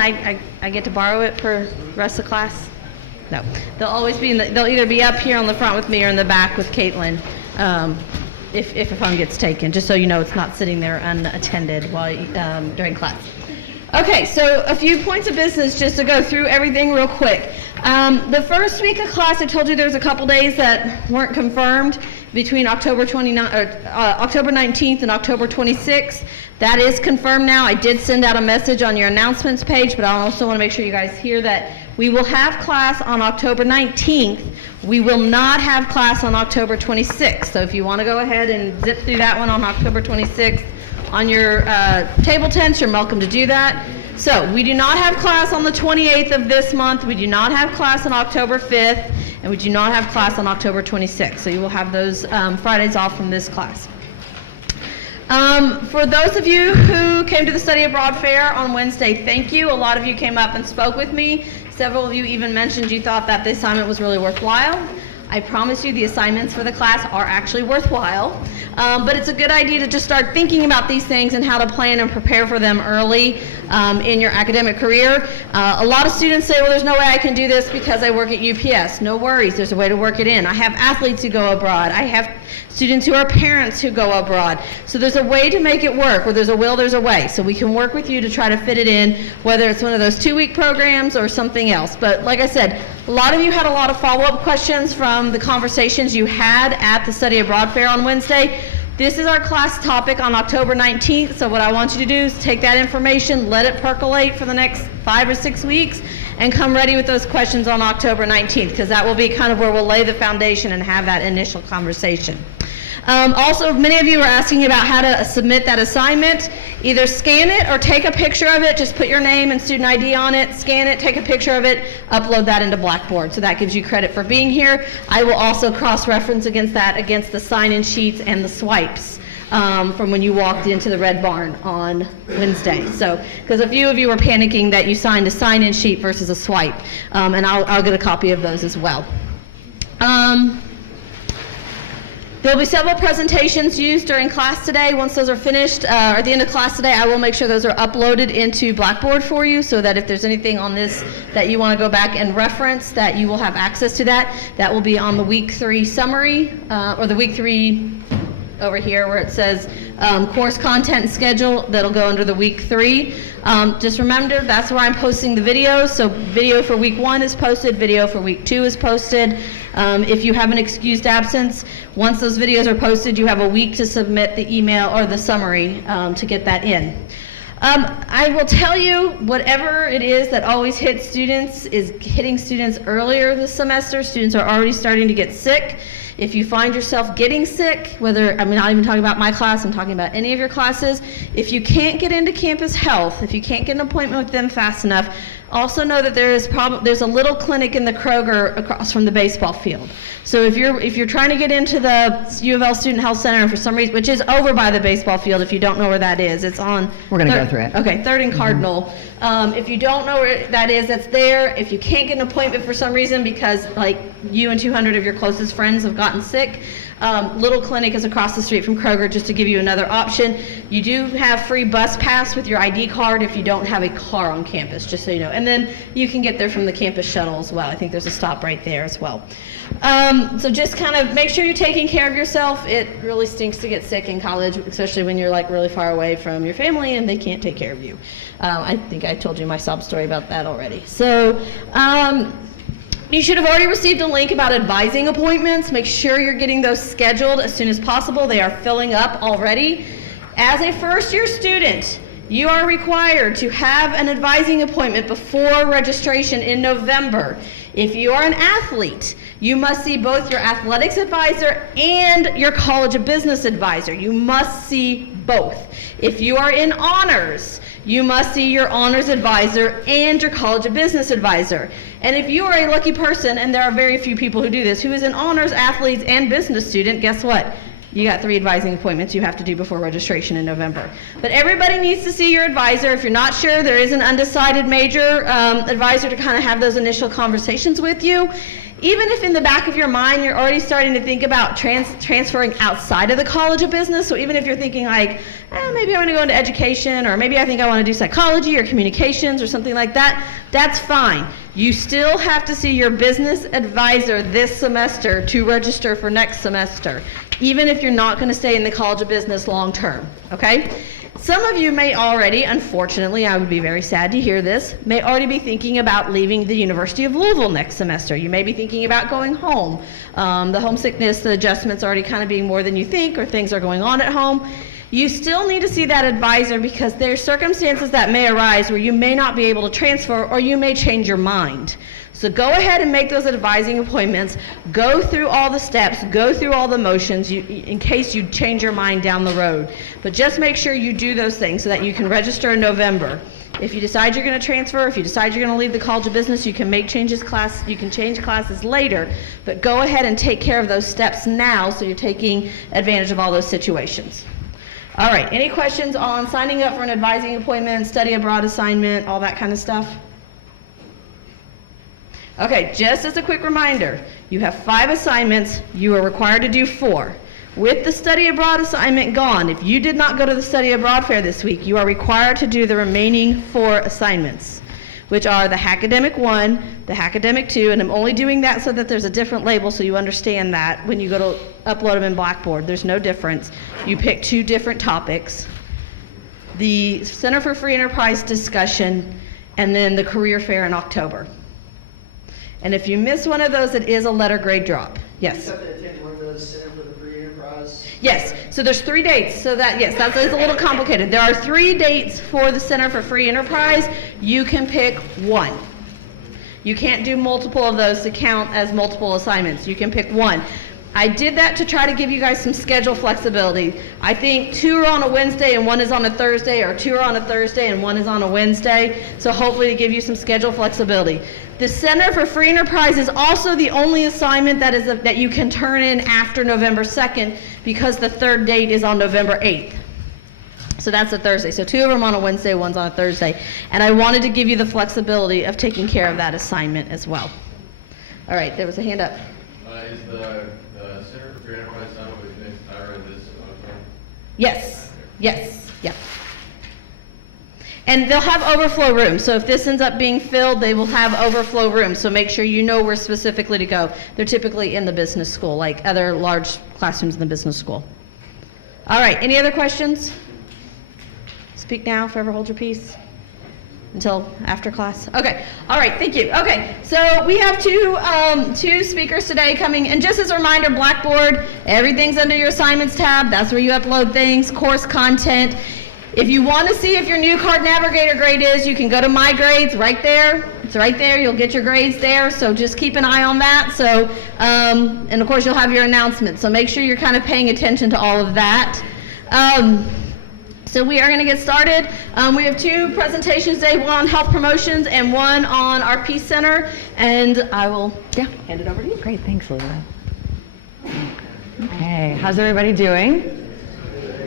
and I get to borrow it for the rest of the class? No. They'll always be they'll either be up here on the front with me or in the back with Caitlin, if a phone gets taken, just so you know it's not sitting there unattended while during class. Okay, so a few points of business just to go through everything real quick. The first week of class, I told you there's a couple days that weren't confirmed between October 19th and October 26th. That is confirmed now. I did send out a message on your announcements page, but I also want to make sure you guys hear that we will have class on October 19th. We will not have class on October 26th. So if you want to go ahead and zip through that one on October 26th on your table tents, you're welcome to do that. So we do not have class on the 28th of this month. We do not have class on October 5th. And we do not have class on October 26th. So you will have those Fridays off from this class. For those of you who came to the Study Abroad Fair on Wednesday, thank you. A lot of you came up and spoke with me. Several of you even mentioned you thought that the assignment was really worthwhile. I promise you the assignments for the class are actually worthwhile, but it's a good idea to just start thinking about these things and how to plan and prepare for them early in your academic career. A lot of students say, well, there's no way I can do this because I work at UPS. No worries, there's a way to work it in. I have athletes who go abroad. I have students who are parents who go abroad. So there's a way to make it work. Where there's a will, there's a way. So we can work with you to try to fit it in, whether it's one of those 2-week programs or something else. But like I said, a lot of you had a lot of follow-up questions from the conversations you had at the Study Abroad Fair on Wednesday. This is our class topic on October 19th, so what I want you to do is take that information, let it percolate for the next 5 or 6 weeks, and come ready with those questions on October 19th, because that will be kind of where we'll lay the foundation and have that initial conversation. Also, many of you are asking about how to submit that assignment. Either scan it or take a picture of it. Just put your name and student ID on it, scan it, take a picture of it, upload that into Blackboard. So that gives you credit for being here. I will also cross-reference against that against the sign-in sheets and the swipes from when you walked into the Red Barn on Wednesday. So, because a few of you were panicking that you signed a sign-in sheet versus a swipe, and I'll get a copy of those as well. There'll be several presentations used during class today. Once those are finished, or at the end of class today, I will make sure those are uploaded into Blackboard for you so that if there's anything on this that you want to go back and reference, that you will have access to that. That will be on the week 3 summary, or the week 3 over here where it says course content and schedule. That'll go under the week 3. Just remember, that's where I'm posting the videos. So video for week 1 is posted, video for week 2 is posted. If you have an excused absence, once those videos are posted, you have a week to submit the email or the summary to get that in. I will tell you, whatever it is that always hits students is hitting students earlier this semester. Students are already starting to get sick. If you find yourself getting sick, whether, I'm not even talking about my class, I'm talking about any of your classes, if you can't get into Campus Health, if you can't get an appointment with them fast enough, also know that there's a little clinic in the Kroger across from the baseball field. So if you're trying to get into the U of L Student Health Center for some reason, which is over by the baseball field, if you don't know where that is, it's on. We're going to go through it. Okay, 3rd and Cardinal. If you don't know where that is, that's there. If you can't get an appointment for some reason because like you and 200 of your closest friends have gotten sick, Little Clinic is across the street from Kroger, just to give you another option. You do have free bus pass with your ID card if you don't have a car on campus, just so you know. And then you can get there from the campus shuttle as well. I think there's a stop right there as well. So just kind of make sure you're taking care of yourself. It really stinks to get sick in college, especially when you're like really far away from your family and they can't take care of you. I think I told you my sob story about that already. So you should have already received a link about advising appointments. Make sure you're getting those scheduled as soon as possible. They are filling up already. As a first-year student, you are required to have an advising appointment before registration in November. If you are an athlete, you must see both your athletics advisor and your College of Business advisor. You must see both. If you are in honors, you must see your honors advisor and your College of Business advisor. And if you are a lucky person, and there are very few people who do this, who is an honors, athletes, and business student, guess what? you got 3 advising appointments you have to do before registration in November. But everybody needs to see your advisor. If you're not sure, there is an undecided major advisor to kind of have those initial conversations with you. Even if in the back of your mind you're already starting to think about transferring outside of the College of Business, so even if you're thinking like, maybe I want to go into education, or maybe I think I want to do psychology or communications or something like that, that's fine. You still have to see your business advisor this semester to register for next semester, even if you're not going to stay in the College of Business long term, okay? Some of you may already, unfortunately, I would be very sad to hear this, may already be thinking about leaving the University of Louisville next semester. You may be thinking about going home. The homesickness, the adjustments already kind of being more than you think, or things are going on at home. You still need to see that advisor because there are circumstances that may arise where you may not be able to transfer, or you may change your mind. So go ahead and make those advising appointments, go through all the steps, go through all the motions in case you change your mind down the road. But just make sure you do those things so that you can register in November. If you decide you're going to transfer, if you decide you're going to leave the College of Business, you can change classes later, but go ahead and take care of those steps now so you're taking advantage of all those situations. All right, any questions on signing up for an advising appointment, study abroad assignment, all that kind of stuff? Okay, just as a quick reminder, you have 5 assignments, you are required to do 4. With the study abroad assignment gone, if you did not go to the study abroad fair this week, you are required to do the remaining 4 assignments, which are the Hackademic 1, the Hackademic 2, and I'm only doing that so that there's a different label so you understand that when you go to upload them in Blackboard, there's no difference. You pick 2 different topics, the Center for Free Enterprise discussion, and then the career fair in October. And if you miss one of those, it is a letter grade drop. Yes? You have to attend one of those Center for the Free Enterprise? Yes. So there's 3 dates. So that, yes, that is a little complicated. There are 3 dates for the Center for Free Enterprise. You can pick one. You can't do multiple of those to count as multiple assignments. You can pick one. I did that to try to give you guys some schedule flexibility. I think 2 are on a Wednesday and 1 is on a Thursday, or 2 are on a Thursday and 1 is on a Wednesday. So hopefully to give you some schedule flexibility. The Center for Free Enterprise is also the only assignment that you can turn in after November 2nd because the 3rd date is on November 8th. So that's a Thursday. So 2 of them on a Wednesday, 1's on a Thursday. And I wanted to give you the flexibility of taking care of that assignment as well. All right, there was a hand up. Is the Center for Free Enterprise Summit with Ms. Tyra this October? Yes, yes, yeah. And they'll have overflow rooms. So if this ends up being filled, they will have overflow rooms. So make sure you know where specifically to go. They're typically in the business school, like other large classrooms in the business school. All right, any other questions? Speak now, forever hold your peace. Until after class? Okay, all right, thank you. Okay, so we have two speakers today coming, and just as a reminder, Blackboard, everything's under your assignments tab. That's where you upload things, course content. If you want to see if your new Card Navigator grade is, you can go to My Grades right there. It's right there. You'll get your grades there, so just keep an eye on that. So, and of course, you'll have your announcements. So make sure you're kind of paying attention to all of that. So we are going to get started. We have 2 presentations today, one on health promotions and one on our Peace Center. And I will hand it over to you. Great, thanks, Elizabeth. Okay, how's everybody doing?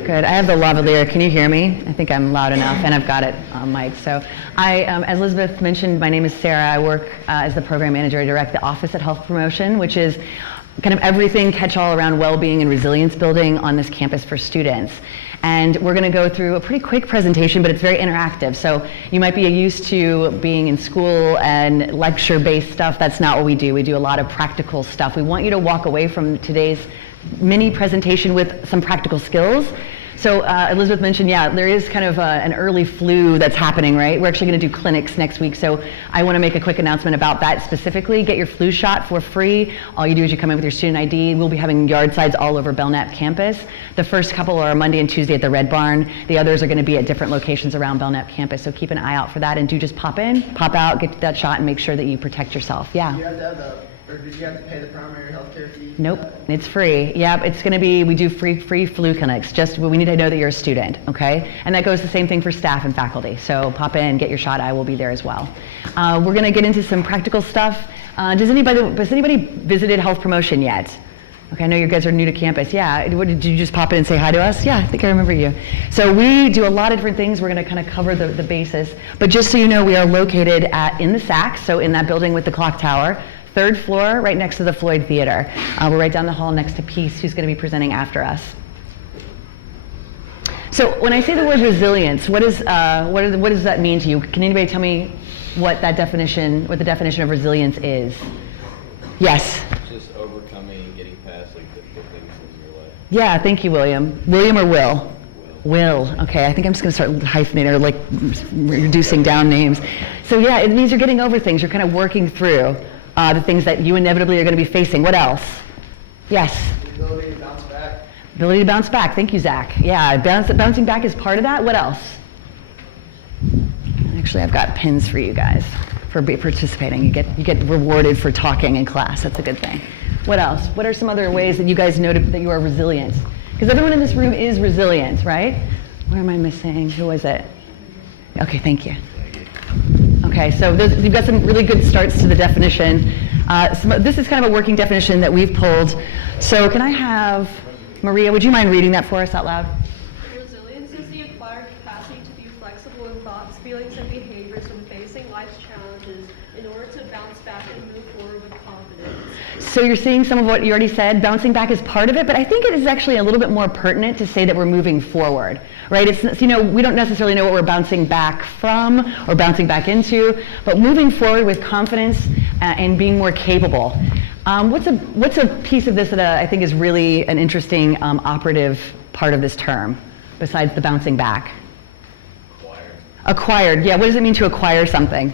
Good. I have the lavalier. Can you hear me? I think I'm loud enough, and I've got it on mic. So as Elizabeth mentioned, my name is Sarah. I work as the program manager. I direct the Office at Health Promotion, which is kind of everything catch-all around well-being and resilience building on this campus for students. And we're going to go through a pretty quick presentation, but it's very interactive. So you might be used to being in school and lecture-based stuff. That's not what we do. We do a lot of practical stuff. We want you to walk away from today's mini presentation with some practical skills. So Elizabeth mentioned, there is kind of an early flu that's happening, right? We're actually going to do clinics next week, so I want to make a quick announcement about that specifically. Get your flu shot for free. All you do is you come in with your student ID. We'll be having yard sides all over Belknap campus. The first couple are Monday and Tuesday at the Red Barn. The others are going to be at different locations around Belknap campus, so keep an eye out for that, and do just pop in, pop out, get that shot, and make sure that you protect yourself. Yeah. You have to have or did you have to pay the primary health care fee? Nope, it's free. Yeah, it's going to be, we do free flu clinics. Just, we need to know that you're a student, okay? And that goes the same thing for staff and faculty. So pop in, get your shot. I will be there as well. We're going to get into some practical stuff. Has anybody visited Health Promotion yet? Okay, I know you guys are new to campus. Yeah, did you just pop in and say hi to us? Yeah, I think I remember you. So we do a lot of different things. We're going to kind of cover the basis. But just so you know, we are located in the SAC, so in that building with the clock tower, 3rd floor, right next to the Floyd Theater. We're right down the hall next to Peace, who's going to be presenting after us. So when I say the word resilience, what does that mean to you? Can anybody tell me what the definition of resilience is? Yes. Just overcoming and getting past like difficult things in your life. Yeah, thank you, William. William or Will? Will. Okay, I think I'm just going to start hyphenating or like reducing down names. So yeah, it means you're getting over things. You're kind of working through the things that you inevitably are going to be facing. What else? Yes. The ability to bounce back. Ability to bounce back. Thank you, Zach. Yeah, bouncing back is part of that. What else? Actually, I've got pins for you guys for participating. You get rewarded for talking in class. That's a good thing. What else? What are some other ways that you guys noted that you are resilient? Because everyone in this room is resilient, right? Where am I missing? Who was it? Okay, thank you. Okay, so you've got some really good starts to the definition. This is kind of a working definition that we've pulled. So can I have Maria, would you mind reading that for us out loud? Resilience is the acquired capacity to be flexible in thoughts, feelings, and behaviors when facing life's challenges in order to bounce back and move forward with confidence. So you're seeing some of what you already said. Bouncing back is part of it, but I think it is actually a little bit more pertinent to say that we're moving forward, right? It's, we don't necessarily know what we're bouncing back from or bouncing back into, but moving forward with confidence and being more capable. What's a piece of this that I think is really an interesting operative part of this term, besides the bouncing back? Acquired. Yeah, what does it mean to acquire something?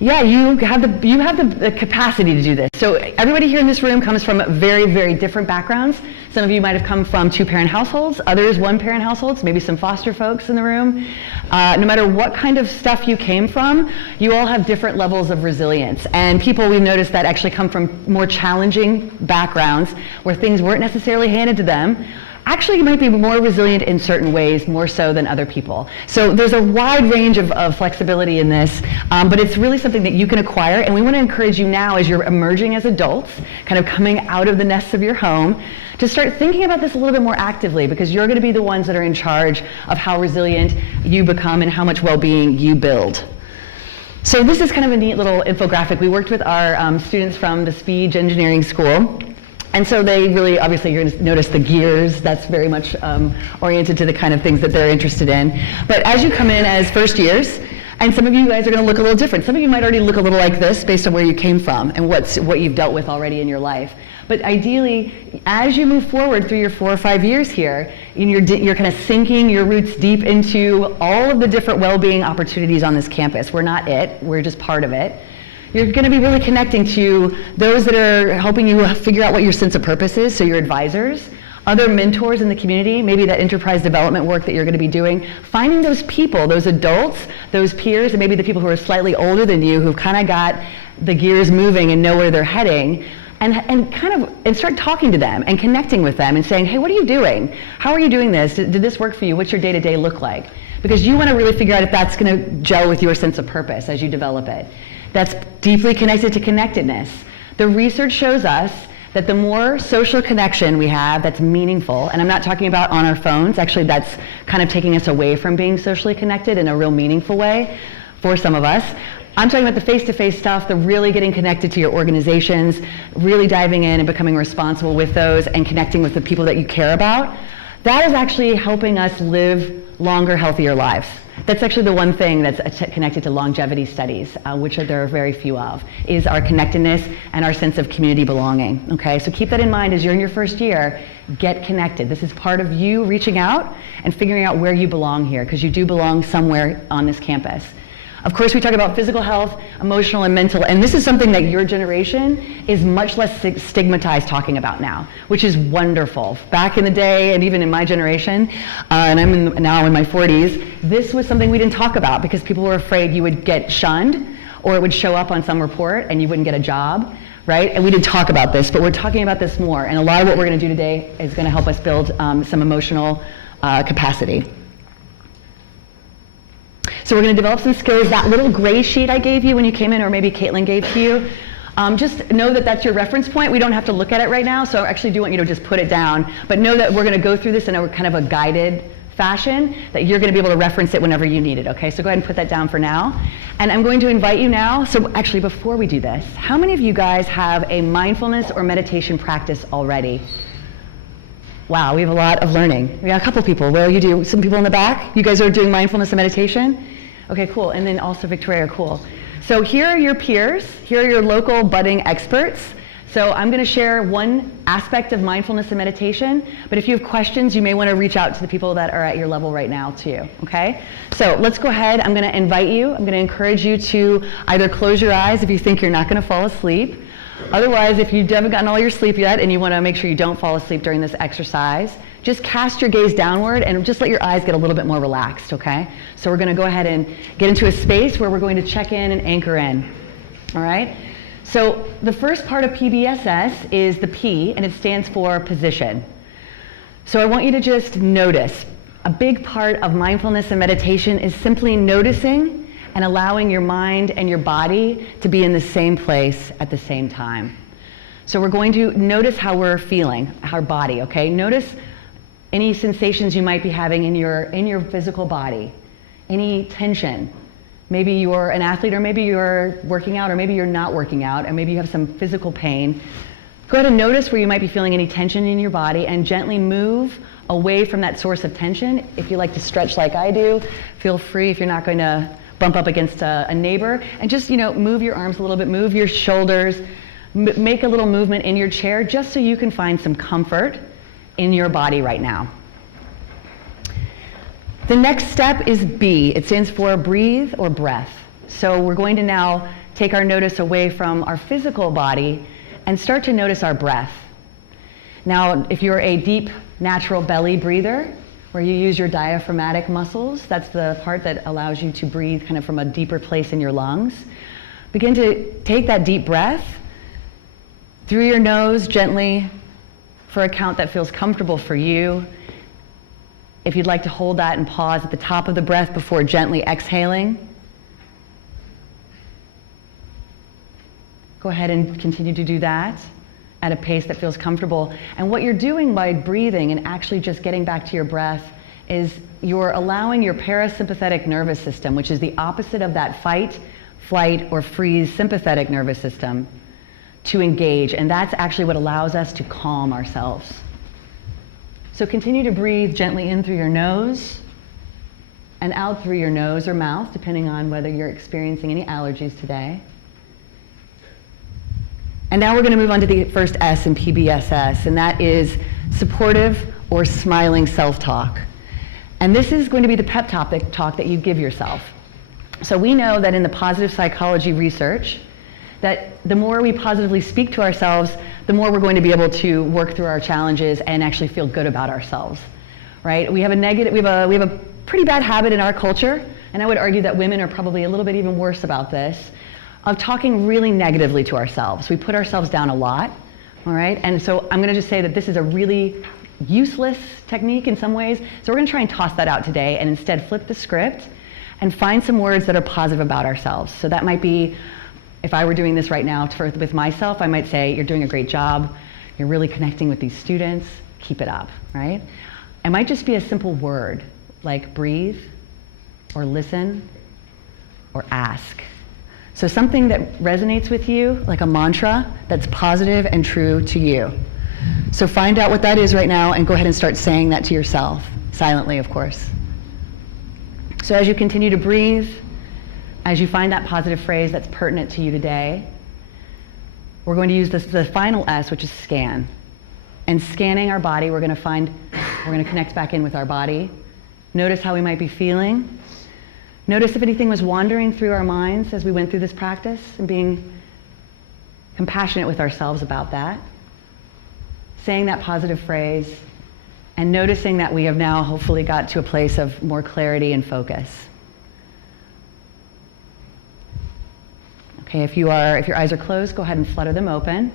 Yeah, you have the capacity to do this. So everybody here in this room comes from very, very different backgrounds. Some of you might have come from 2-parent households, others 1-parent households, maybe some foster folks in the room. No matter what kind of stuff you came from, you all have different levels of resilience. And people, we've noticed, that actually come from more challenging backgrounds where things weren't necessarily handed to them, actually might be more resilient in certain ways, more so than other people. So there's a wide range of flexibility in this, but it's really something that you can acquire, and we want to encourage you now as you're emerging as adults, kind of coming out of the nests of your home, to start thinking about this a little bit more actively, because you're going to be the ones that are in charge of how resilient you become and how much well-being you build. So this is kind of a neat little infographic. We worked with our students from the Speech Engineering School. And so they really, obviously, you're going to notice the gears. That's very much oriented to the kind of things that they're interested in. But as you come in as first years, and some of you guys are going to look a little different. Some of you might already look a little like this based on where you came from and what you've dealt with already in your life. But ideally, as you move forward through your 4 or 5 years here, you're kind of sinking your roots deep into all of the different well-being opportunities on this campus. We're not it. We're just part of it. You're going to be really connecting to those that are helping you figure out what your sense of purpose is, so your advisors, other mentors in the community, maybe that enterprise development work that you're going to be doing, finding those people, those adults, those peers, and maybe the people who are slightly older than you who've kind of got the gears moving and know where they're heading, and start talking to them and connecting with them and saying, hey, what are you doing? How are you doing this? Did this work for you? What's your day-to-day look like? Because you want to really figure out if that's going to gel with your sense of purpose as you develop it. That's deeply connected to connectedness. The research shows us that the more social connection we have that's meaningful, and I'm not talking about on our phones, actually that's kind of taking us away from being socially connected in a real meaningful way for some of us. I'm talking about the face-to-face stuff, the really getting connected to your organizations, really diving in and becoming responsible with those and connecting with the people that you care about. That is actually helping us live longer, healthier lives. That's actually the one thing that's connected to longevity studies, which there are very few of, is our connectedness and our sense of community belonging. Okay, so keep that in mind as you're in your first year. Get connected. This is part of you reaching out and figuring out where you belong here, because you do belong somewhere on this campus. Of course, we talk about physical health, emotional and mental, and this is something that your generation is much less stigmatized talking about now, which is wonderful. Back in the day, and even in my generation, and I'm now in my 40s, this was something we didn't talk about because people were afraid you would get shunned or it would show up on some report and you wouldn't get a job, right? And we didn't talk about this, but we're talking about this more, and a lot of what we're going to do today is going to help us build some emotional capacity. So we're going to develop some skills. That little gray sheet I gave you when you came in, or maybe Caitlin gave to you, Just know that that's your reference point. We don't have to look at it right now, so I actually do want you to just put it down. But know that we're going to go through this in a kind of a guided fashion, that you're going to be able to reference it whenever you need it, okay? So go ahead and put that down for now. And I'm going to invite you now, so actually before we do this, how many of you guys have a mindfulness or meditation practice already? Wow, we have a lot of learning. We got a couple people. Well, you do. Some people in the back? You guys are doing mindfulness and meditation? Okay, cool. And then also Victoria, cool. So here are your peers. Here are your local budding experts. So I'm going to share one aspect of mindfulness and meditation, but if you have questions, you may want to reach out to the people that are at your level right now too, okay? So let's go ahead. I'm going to invite you. I'm going to encourage you to either close your eyes if you think you're not going to fall asleep. Otherwise, if you haven't gotten all your sleep yet and you want to make sure you don't fall asleep during this exercise, just cast your gaze downward and just let your eyes get a little bit more relaxed, okay? So we're going to go ahead and get into a space where we're going to check in and anchor in, all right? So the first part of PBSS is the P, and it stands for position. So I want you to just notice. A big part of mindfulness and meditation is simply noticing and allowing your mind and your body to be in the same place at the same time. So we're going to notice how we're feeling, our body, okay? Notice any sensations you might be having in your physical body, any tension. Maybe you're an athlete, or maybe you're working out, or maybe you're not working out, and maybe you have some physical pain. Go ahead and notice where you might be feeling any tension in your body and gently move away from that source of tension. If you like to stretch like I do, feel free if you're not going to bump up against a neighbor, and just, move your arms a little bit, move your shoulders, make a little movement in your chair just so you can find some comfort in your body right now. The next step is B. It stands for breathe or breath. So we're going to now take our notice away from our physical body and start to notice our breath. Now, if you're a deep, natural belly breather, where you use your diaphragmatic muscles, that's the part that allows you to breathe kind of from a deeper place in your lungs. Begin to take that deep breath through your nose gently for a count that feels comfortable for you. If you'd like to hold that and pause at the top of the breath before gently exhaling, go ahead and continue to do that at a pace that feels comfortable. And what you're doing by breathing and actually just getting back to your breath is you're allowing your parasympathetic nervous system, which is the opposite of that fight, flight, or freeze sympathetic nervous system, to engage. And that's actually what allows us to calm ourselves. So continue to breathe gently in through your nose and out through your nose or mouth, depending on whether you're experiencing any allergies today. And now we're going to move on to the first S in PBSS, and that is supportive or smiling self-talk. And this is going to be the pep talk that you give yourself. So we know that in the positive psychology research, that the more we positively speak to ourselves, the more we're going to be able to work through our challenges and actually feel good about ourselves, right? We have a pretty bad habit in our culture, and I would argue that women are probably a little bit even worse about this, of talking really negatively to ourselves. We put ourselves down a lot, all right? And so I'm going to just say that this is a really useless technique in some ways. So we're going to try and toss that out today and instead flip the script and find some words that are positive about ourselves. So that might be, if I were doing this right now with myself, I might say, you're doing a great job. You're really connecting with these students. Keep it up, right? It might just be a simple word like breathe or listen or ask. So something that resonates with you, like a mantra that's positive and true to you. So find out what that is right now and go ahead and start saying that to yourself, silently, of course. So as you continue to breathe, as you find that positive phrase that's pertinent to you today, we're going to use the final S, which is scan. And scanning our body, we're going to connect back in with our body. Notice how we might be feeling. Notice if anything was wandering through our minds as we went through this practice, and being compassionate with ourselves about that. Saying that positive phrase, and noticing that we have now hopefully got to a place of more clarity and focus. Okay, if your eyes are closed, go ahead and flutter them open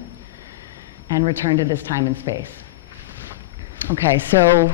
and return to this time and space. Okay, so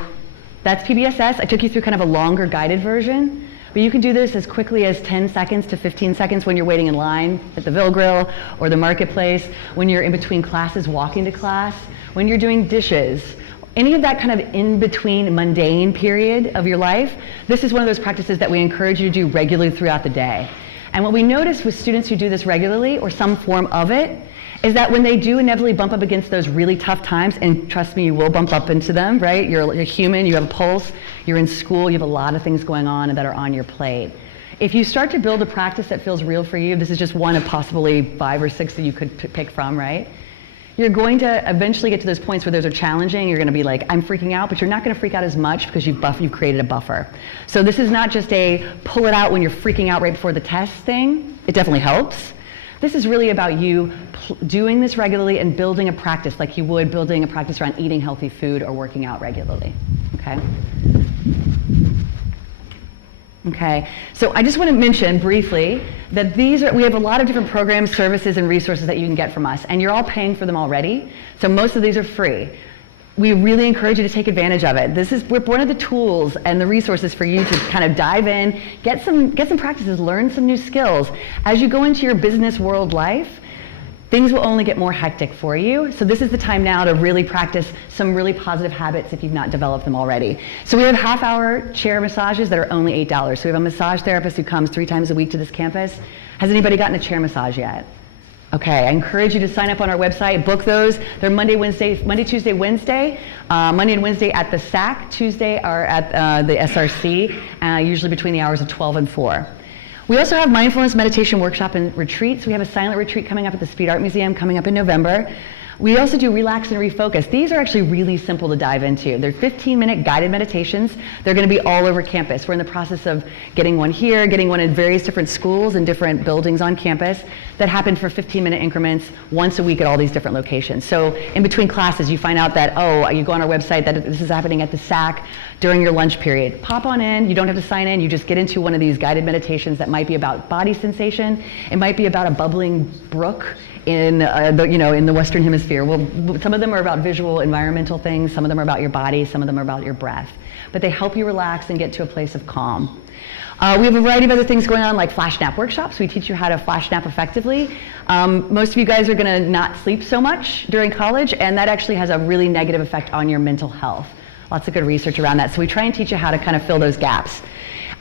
that's PBSS. I took you through kind of a longer guided version. But you can do this as quickly as 10 seconds to 15 seconds when you're waiting in line at the Ville Grill or the marketplace, when you're in between classes walking to class, when you're doing dishes, any of that kind of in-between mundane period of your life. This is one of those practices that we encourage you to do regularly throughout the day. And what we notice with students who do this regularly, or some form of it, is that when they do inevitably bump up against those really tough times, and trust me, you will bump up into them, right? You're a human, you have a pulse, you're in school, you have a lot of things going on that are on your plate. If you start to build a practice that feels real for you, this is just one of possibly 5 or 6 that you could pick from, right? You're going to eventually get to those points where those are challenging. You're going to be like, I'm freaking out, but you're not going to freak out as much because you've created a buffer. So this is not just a pull it out when you're freaking out right before the test thing. It definitely helps. This is really about you doing this regularly and building a practice like you would building a practice around eating healthy food or working out regularly, okay? Okay, so I just want to mention briefly that we have a lot of different programs, services, and resources that you can get from us, and you're all paying for them already, so most of these are free. We really encourage you to take advantage of it. We're one of the tools and the resources for you to kind of dive in, get some practices, learn some new skills. As you go into your business world life, things will only get more hectic for you. So this is the time now to really practice some really positive habits if you've not developed them already. So we have half-hour chair massages that are only $8. So we have a massage therapist who comes 3 times a week to this campus. Has anybody gotten a chair massage yet? Okay, I encourage you to sign up on our website, book those. They're Monday, Tuesday, Wednesday. Monday and Wednesday at the SAC, Tuesday are at the SRC, usually between the hours of 12 and 4. We also have mindfulness meditation workshop and retreats. We have a silent retreat coming up at the Speed Art Museum coming up in November. We also do relax and refocus. These are actually really simple to dive into. They're 15-minute guided meditations. They're going to be all over campus. We're in the process of getting one here, getting one in various different schools and different buildings on campus that happen for 15-minute increments once a week at all these different locations. So in between classes, you find out that, you go on our website that this is happening at the SAC during your lunch period. Pop on in. You don't have to sign in. You just get into one of these guided meditations that might be about body sensation. It might be about a bubbling brook in the Western Hemisphere. Well, some of them are about visual, environmental things. Some of them are about your body. Some of them are about your breath. But they help you relax and get to a place of calm. We have a variety of other things going on, like flash nap workshops. We teach you how to flash nap effectively. Most of you guys are going to not sleep so much during college, and that actually has a really negative effect on your mental health. Lots of good research around that. So we try and teach you how to kind of fill those gaps.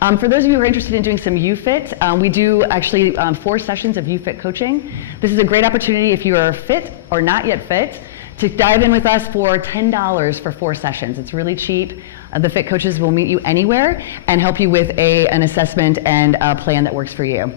For those of you who are interested in doing some YouFit, we do actually 4 sessions of YouFit coaching. This is a great opportunity if you are fit or not yet fit to dive in with us for $10 for 4 sessions. It's really cheap. The fit coaches will meet you anywhere and help you with an assessment and a plan that works for you.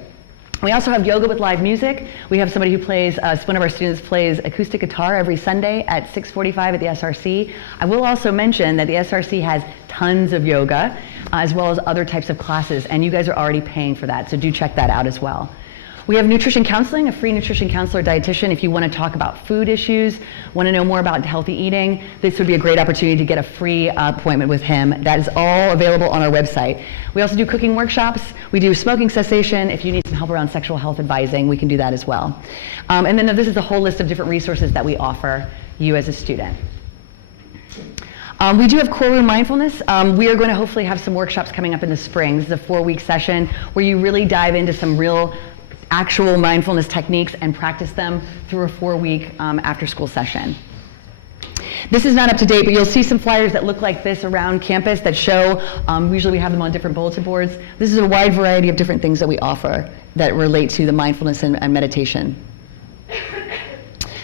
We also have yoga with live music. We have somebody who plays, one of our students plays acoustic guitar every Sunday at 6:45 at the SRC. I will also mention that the SRC has tons of yoga, as well as other types of classes, and you guys are already paying for that, so do check that out as well. We have nutrition counseling, a free nutrition counselor dietitian. If you want to talk about food issues, want to know more about healthy eating, this would be a great opportunity to get a free appointment with him. That is all available on our website. We also do cooking workshops. We do smoking cessation. If you need some help around sexual health advising, we can do that as well. And then this is a whole list of different resources that we offer you as a student. We do have Core Room Mindfulness. We are going to hopefully have some workshops coming up in the spring. This is a 4-week session where you really dive into some real actual mindfulness techniques and practice them through a 4-week after-school session. This is not up to date, but you'll see some flyers that look like this around campus that show, usually we have them on different bulletin boards. This is a wide variety of different things that we offer that relate to the mindfulness and meditation.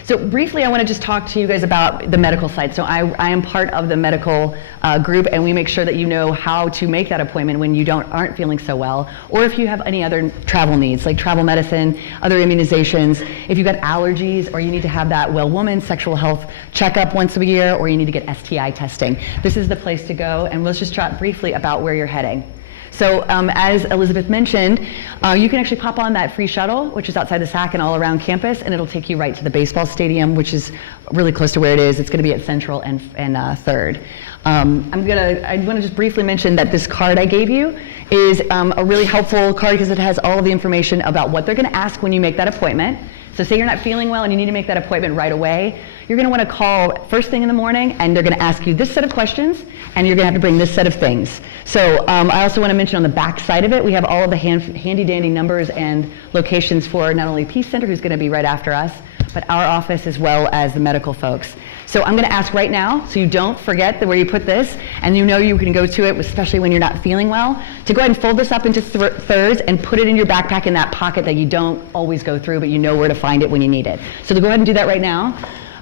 So briefly, I want to just talk to you guys about the medical side. So I am part of the medical group, and we make sure that you know how to make that appointment when you aren't feeling so well, or if you have any other travel needs, like travel medicine, other immunizations, if you've got allergies, or you need to have that well woman sexual health checkup once a year, or you need to get STI testing. This is the place to go, and let's just chat briefly about where you're heading. So as Elizabeth mentioned, you can actually pop on that free shuttle, which is outside the SAC and all around campus, and it'll take you right to the baseball stadium, which is really close to where it is. It's going to be at Central and 3rd. I want to just briefly mention that this card I gave you is a really helpful card because it has all of the information about what they're going to ask when you make that appointment. So say you're not feeling well and you need to make that appointment right away, you're going to want to call first thing in the morning, and they're going to ask you this set of questions, and you're going to have to bring this set of things. So I also want to mention on the back side of it, we have all of the handy-dandy numbers and locations for not only Peace Center, who's going to be right after us, but our office as well as the medical folks. So I'm going to ask right now, so you don't forget where you put this, and you know you can go to it, especially when you're not feeling well, to go ahead and fold this up into thirds and put it in your backpack in that pocket that you don't always go through, but you know where to find it when you need it. So to go ahead and do that right now.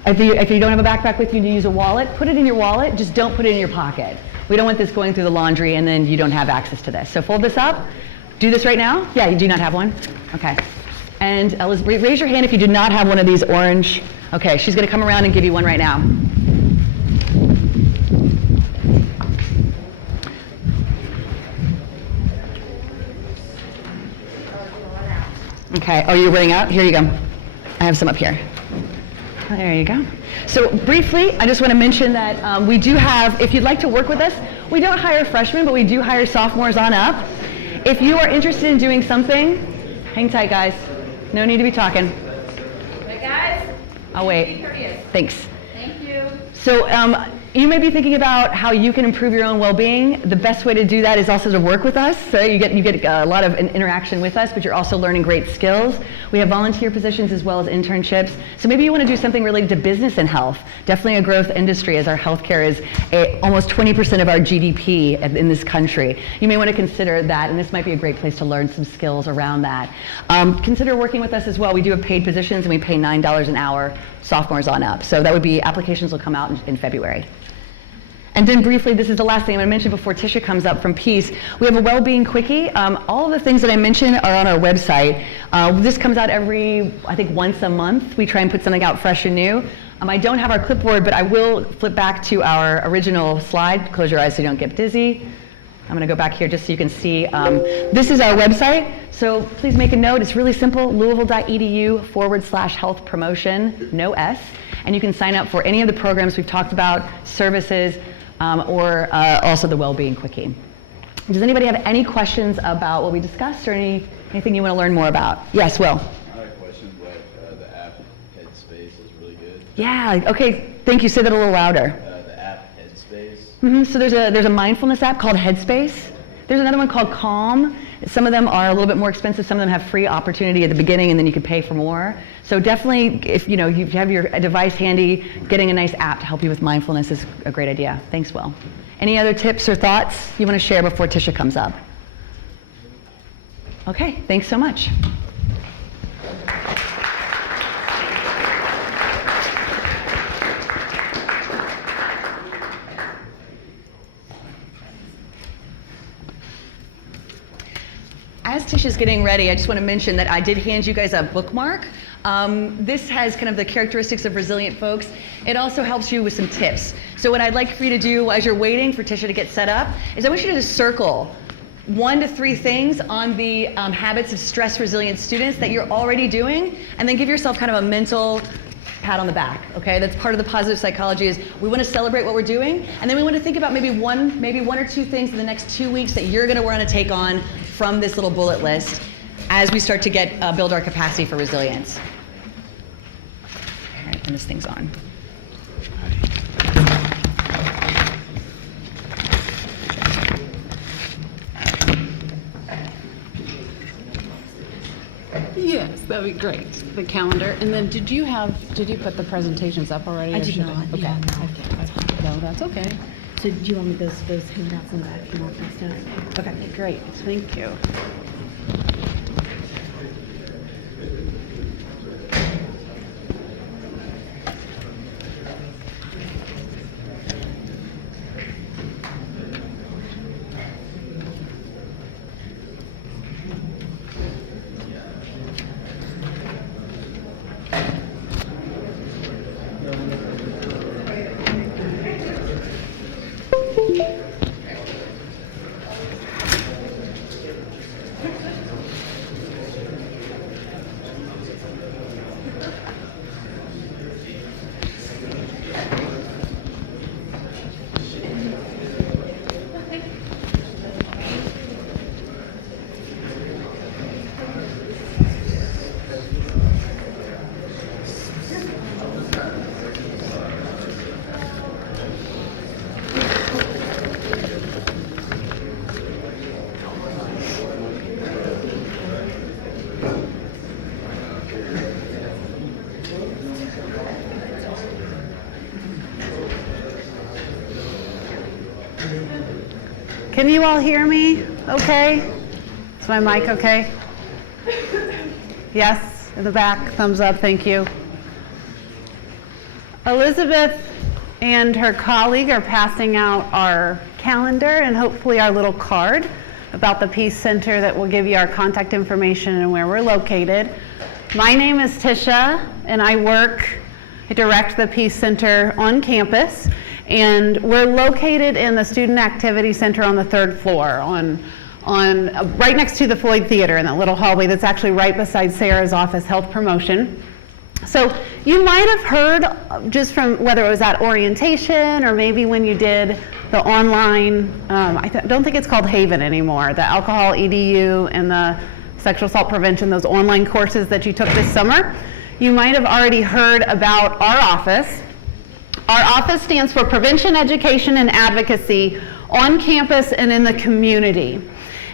If you don't have a backpack with you and you use a wallet, put it in your wallet, just don't put it in your pocket. We don't want this going through the laundry and then you don't have access to this. So fold this up, do this right now. Yeah, you do not have one? Okay. And Elizabeth, raise your hand if you do not have one of these orange. Okay, she's going to come around and give you one right now. Okay, oh, you're running out? Here you go. I have some up here. There you go. So briefly, I just want to mention that we do have, if you'd like to work with us, we don't hire freshmen, but we do hire sophomores on up. If you are interested in doing something, hang tight, guys. No need to be talking. Hey, guys. I'll wait. Be courteous. Thanks. Thank you. So you may be thinking about how you can improve your own well-being. The best way to do that is also to work with us. So you get a lot of interaction with us, but you're also learning great skills. We have volunteer positions as well as internships. So maybe you want to do something related to business and health. Definitely a growth industry, as our healthcare is almost 20% of our GDP in this country. You may want to consider that, and this might be a great place to learn some skills around that. Consider working with us as well. We do have paid positions, and we pay $9 an hour, sophomores on up. So that would be, applications will come out in February. And then briefly, this is the last thing I'm going to mention before Tisha comes up from Peace. We have a well-being quickie. All of the things that I mentioned are on our website. This comes out I think once a month. We try and put something out fresh and new. I don't have our clipboard, but I will flip back to our original slide. Close your eyes so you don't get dizzy. I'm going to go back here just so you can see. This is our website. So please make a note. It's really simple, louisville.edu/health promotion, no S. And you can sign up for any of the programs we've talked about, services, or also the well-being quickie. Does anybody have any questions about what we discussed or anything you want to learn more about? Yes, Will. I have a question, but the app Headspace is really good. Yeah, okay, thank you. Say that a little louder. The app Headspace. So there's a mindfulness app called Headspace. There's another one called Calm. Some of them are a little bit more expensive. Some of them have free opportunity at the beginning, and then you can pay for more. So definitely, if you have your device handy, getting a nice app to help you with mindfulness is a great idea. Thanks, Will. Any other tips or thoughts you want to share before Tisha comes up? Okay, thanks so much. As Tisha's getting ready, I just want to mention that I did hand you guys a bookmark. This has kind of the characteristics of resilient folks. It also helps you with some tips. So what I'd like for you to do as you're waiting for Tisha to get set up is I want you to just circle 1 to 3 things on the habits of stress resilient students that you're already doing, and then give yourself kind of a mental pat on the back, okay? That's part of the positive psychology is we want to celebrate what we're doing, and then we want to think about maybe one or 2 things in the next 2 weeks that you're going to want to take on from this little bullet list as we start to build our capacity for resilience. All right, and this thing's on. Yes, that'd be great. The calendar. And then did you put the presentations up already? I or did should not, Okay. yeah, no. Okay. No, that's okay. So do you want me those handouts in the back? You want those done? Okay, great. Thank you. Can you all hear me okay? Is my mic okay? Yes, in the back, thumbs up, thank you. Elizabeth and her colleague are passing out our calendar and hopefully our little card about the Peace Center that will give you our contact information and where we're located. My name is Tisha, and I direct the Peace Center on campus, and we're located in the Student Activity Center on the 3rd floor, on right next to the Floyd Theater in that little hallway that's actually right beside Sarah's office, Health Promotion. So you might have heard just from whether it was at orientation or maybe when you did the online, don't think it's called Haven anymore, the alcohol EDU and the sexual assault prevention, those online courses that you took this summer. You might have already heard about our office. Our office stands for Prevention, Education, and Advocacy on campus and in the community.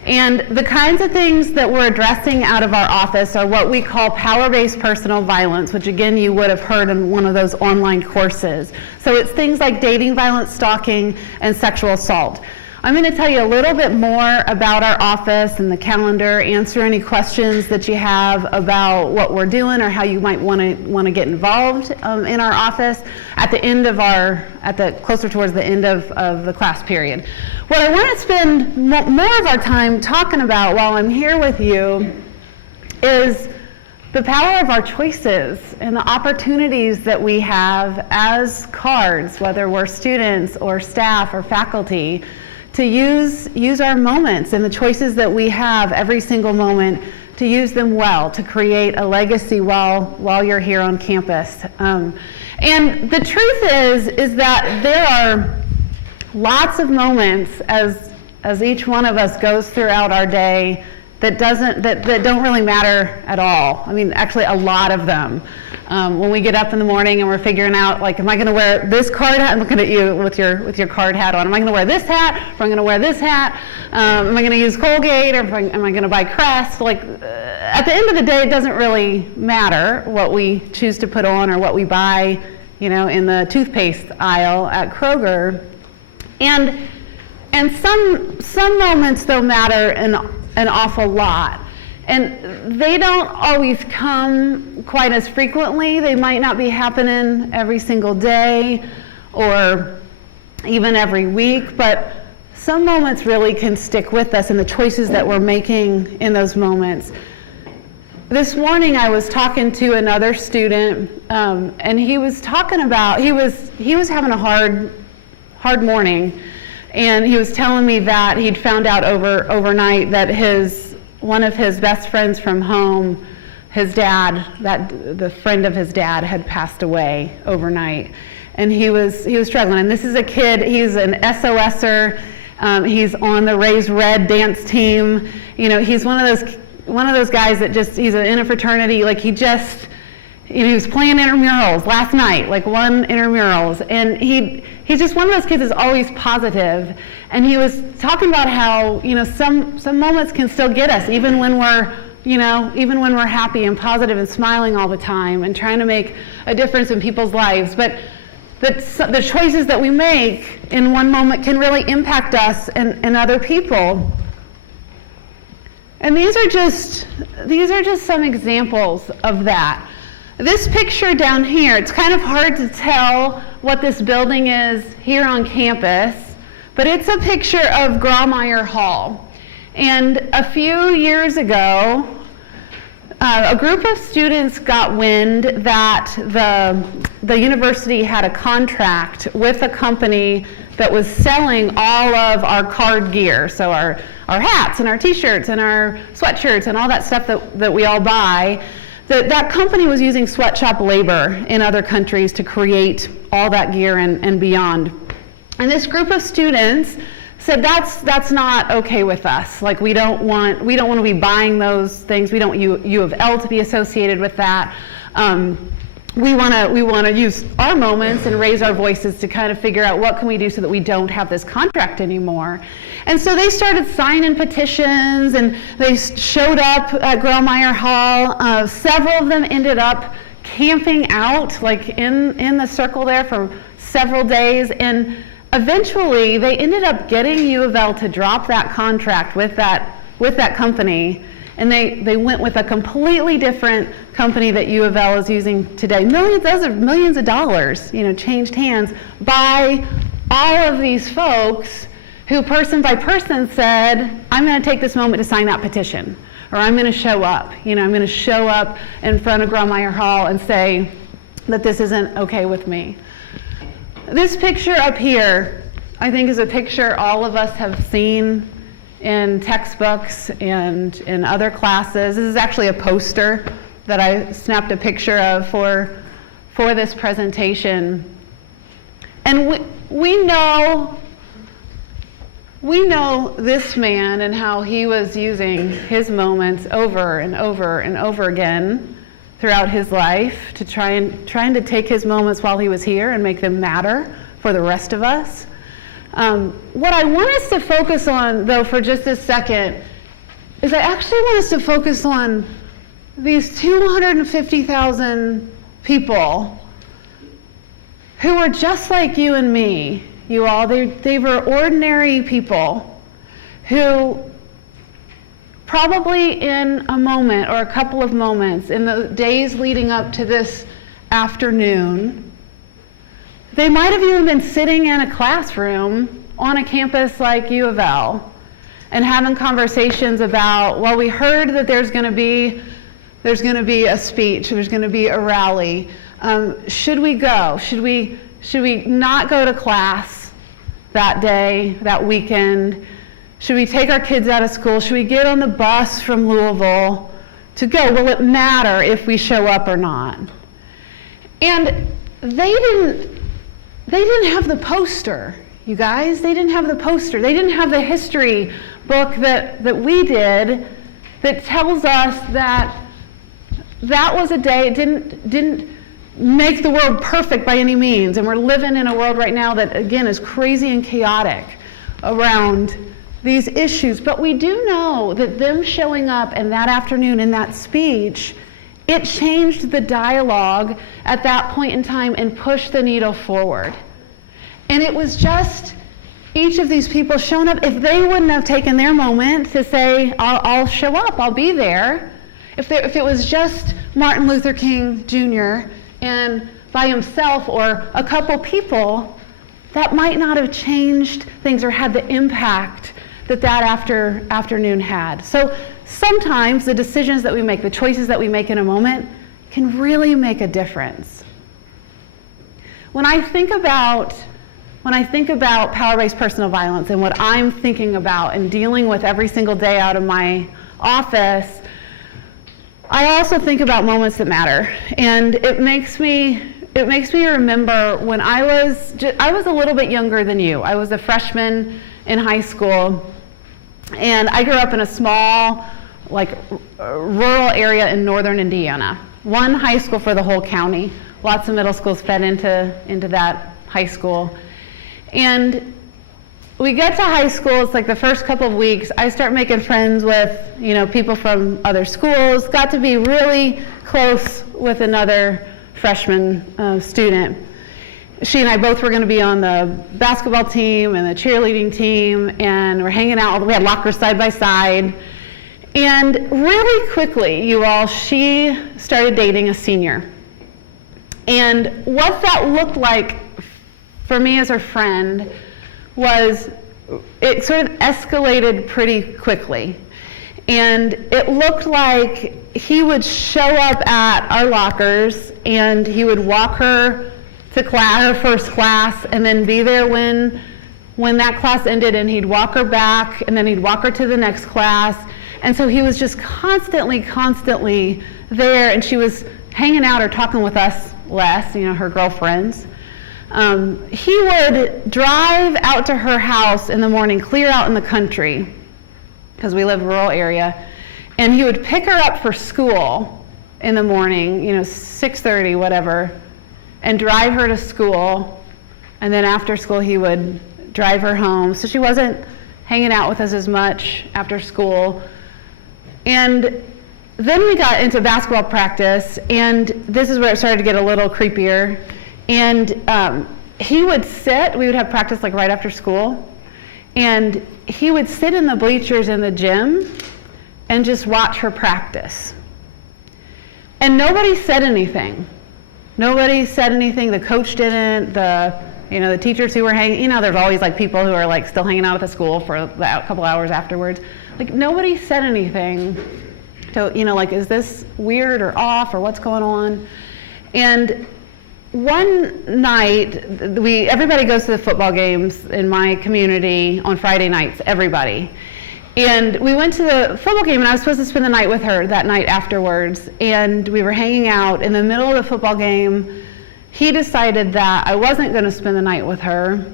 And the kinds of things that we're addressing out of our office are what we call power-based personal violence, which again you would have heard in one of those online courses. So it's things like dating violence, stalking, and sexual assault. I'm going to tell you a little bit more about our office and the calendar, answer any questions that you have about what we're doing or how you might want to get involved in our office at the end of closer towards the end of the class period. What I want to spend more of our time talking about while I'm here with you is the power of our choices and the opportunities that we have as cards, whether we're students or staff or faculty, to use our moments and the choices that we have every single moment to use them well, to create a legacy while you're here on campus. And the truth is that there are lots of moments as each one of us goes throughout our day that don't really matter at all. I mean, actually a lot of them. When we get up in the morning and we're figuring out, like, am I going to wear this card hat? I'm looking at you with your card hat on. Am I going to wear this hat? Or am I going to wear this hat? Am I going to use Colgate? Or am I going to buy Crest? Like, at the end of the day, it doesn't really matter what we choose to put on or what we buy, in the toothpaste aisle at Kroger. And some moments, though, matter an awful lot. And they don't always come quite as frequently. They might not be happening every single day or even every week, but some moments really can stick with us and the choices that we're making in those moments. This morning I was talking to another student, and he was talking about, he was having a hard morning, and he was telling me that he'd found out overnight that one of his best friends from home, his dad, the friend of his dad, had passed away overnight, and he was struggling. And this is a kid. He's an SOSer. He's on the Raise Red dance team. He's one of those guys that he's in a fraternity. Like he was playing intramurals last night, like won intramurals, and he's just one of those kids that's always positive. And he was talking about how some moments can still get us, even when we're happy and positive and smiling all the time and trying to make a difference in people's lives. But the choices that we make in one moment can really impact us and other people. And these are just some examples of that. This picture down here, it's kind of hard to tell what this building is here on campus, but it's a picture of Grawemeyer Hall. And a few years ago, a group of students got wind that the university had a contract with a company that was selling all of our card gear, so our hats and our t-shirts and our sweatshirts and all that stuff that we all buy. That company was using sweatshop labor in other countries to create all that gear and beyond. And this group of students said that's not okay with us. Like we don't want to be buying those things. We don't want U of L to be associated with that. we want to use our moments and raise our voices to kind of figure out what can we do so that we don't have this contract anymore. And so they started signing petitions, and they showed up at Grawemeyer Hall. Several of them ended up camping out, like in the circle there for several days, and eventually they ended up getting U of L to drop that contract with that company. And they went with a completely different company that U of L is using today. Millions of dollars, changed hands by all of these folks who person by person said, I'm going to take this moment to sign that petition, or I'm going to show up. I'm going to show up in front of Grawemeyer Hall and say that this isn't okay with me. This picture up here, I think, is a picture all of us have seen in textbooks and in other classes. This is actually a poster that I snapped a picture of for this presentation. And we know this man and how he was using his moments over and over and over again throughout his life to trying to take his moments while he was here and make them matter for the rest of us. What I want us to focus on, though, for just a second, is I actually want us to focus on these 250,000 people who were just like you and me, you all. They were ordinary people who probably in a moment or a couple of moments in the days leading up to this afternoon, they might have even been sitting in a classroom on a campus like U of L and having conversations about, well, we heard that there's going to be a speech, there's going to be a rally. Should we go? Should we not go to class that day, that weekend? Should we take our kids out of school? Should we get on the bus from Louisville to go? Will it matter if we show up or not? And they didn't have the poster, you guys. They didn't have the poster. They didn't have the history book that we did that tells us that was a day. It didn't make the world perfect by any means. And we're living in a world right now that, again, is crazy and chaotic around these issues. But we do know that them showing up in that afternoon in that speech, it changed the dialogue at that point in time and pushed the needle forward. And it was just each of these people showing up. If they wouldn't have taken their moment to say, I'll show up, I'll be there, if it was just Martin Luther King Jr. and by himself or a couple people, that might not have changed things or had the impact that afternoon had. So sometimes the decisions that we make, the choices that we make in a moment, can really make a difference. When I think about power-based personal violence and what I'm thinking about and dealing with every single day out of my office, I also think about moments that matter. And it makes me remember when I was a little bit younger than you. I was a freshman in high school, and I grew up in a small, rural area in northern Indiana. One high school for the whole county. Lots of middle schools fed into that high school. And we get to high school, it's like the first couple of weeks, I start making friends with, people from other schools, got to be really close with another freshman student. She and I both were going to be on the basketball team and the cheerleading team, and we're hanging out. We had lockers side by side. And really quickly, you all, she started dating a senior. And what that looked like for me as her friend was it sort of escalated pretty quickly. And it looked like he would show up at our lockers and he would walk her to class, her first class, and then be there when that class ended, and he'd walk her back, and then he'd walk her to the next class. And so he was just constantly there, and she was hanging out or talking with us less, her girlfriends. He would drive out to her house in the morning, clear out in the country, because we live in a rural area, and he would pick her up for school in the morning, 6:30, whatever, and drive her to school. And then after school, he would drive her home. So she wasn't hanging out with us as much after school. And then we got into basketball practice, and this is where it started to get a little creepier. And he would sit, we would have practice like right after school, and he would sit in the bleachers in the gym and just watch her practice. And nobody said anything. Nobody said anything. The coach didn't. The teachers who were hanging, there's always like people who are like still hanging out at the school for a couple hours afterwards. Like nobody said anything. So, like, is this weird or off or what's going on? And one night, everybody goes to the football games in my community on Friday nights, everybody. And we went to the football game, and I was supposed to spend the night with her that night afterwards. And we were hanging out in the middle of the football game. He decided that I wasn't going to spend the night with her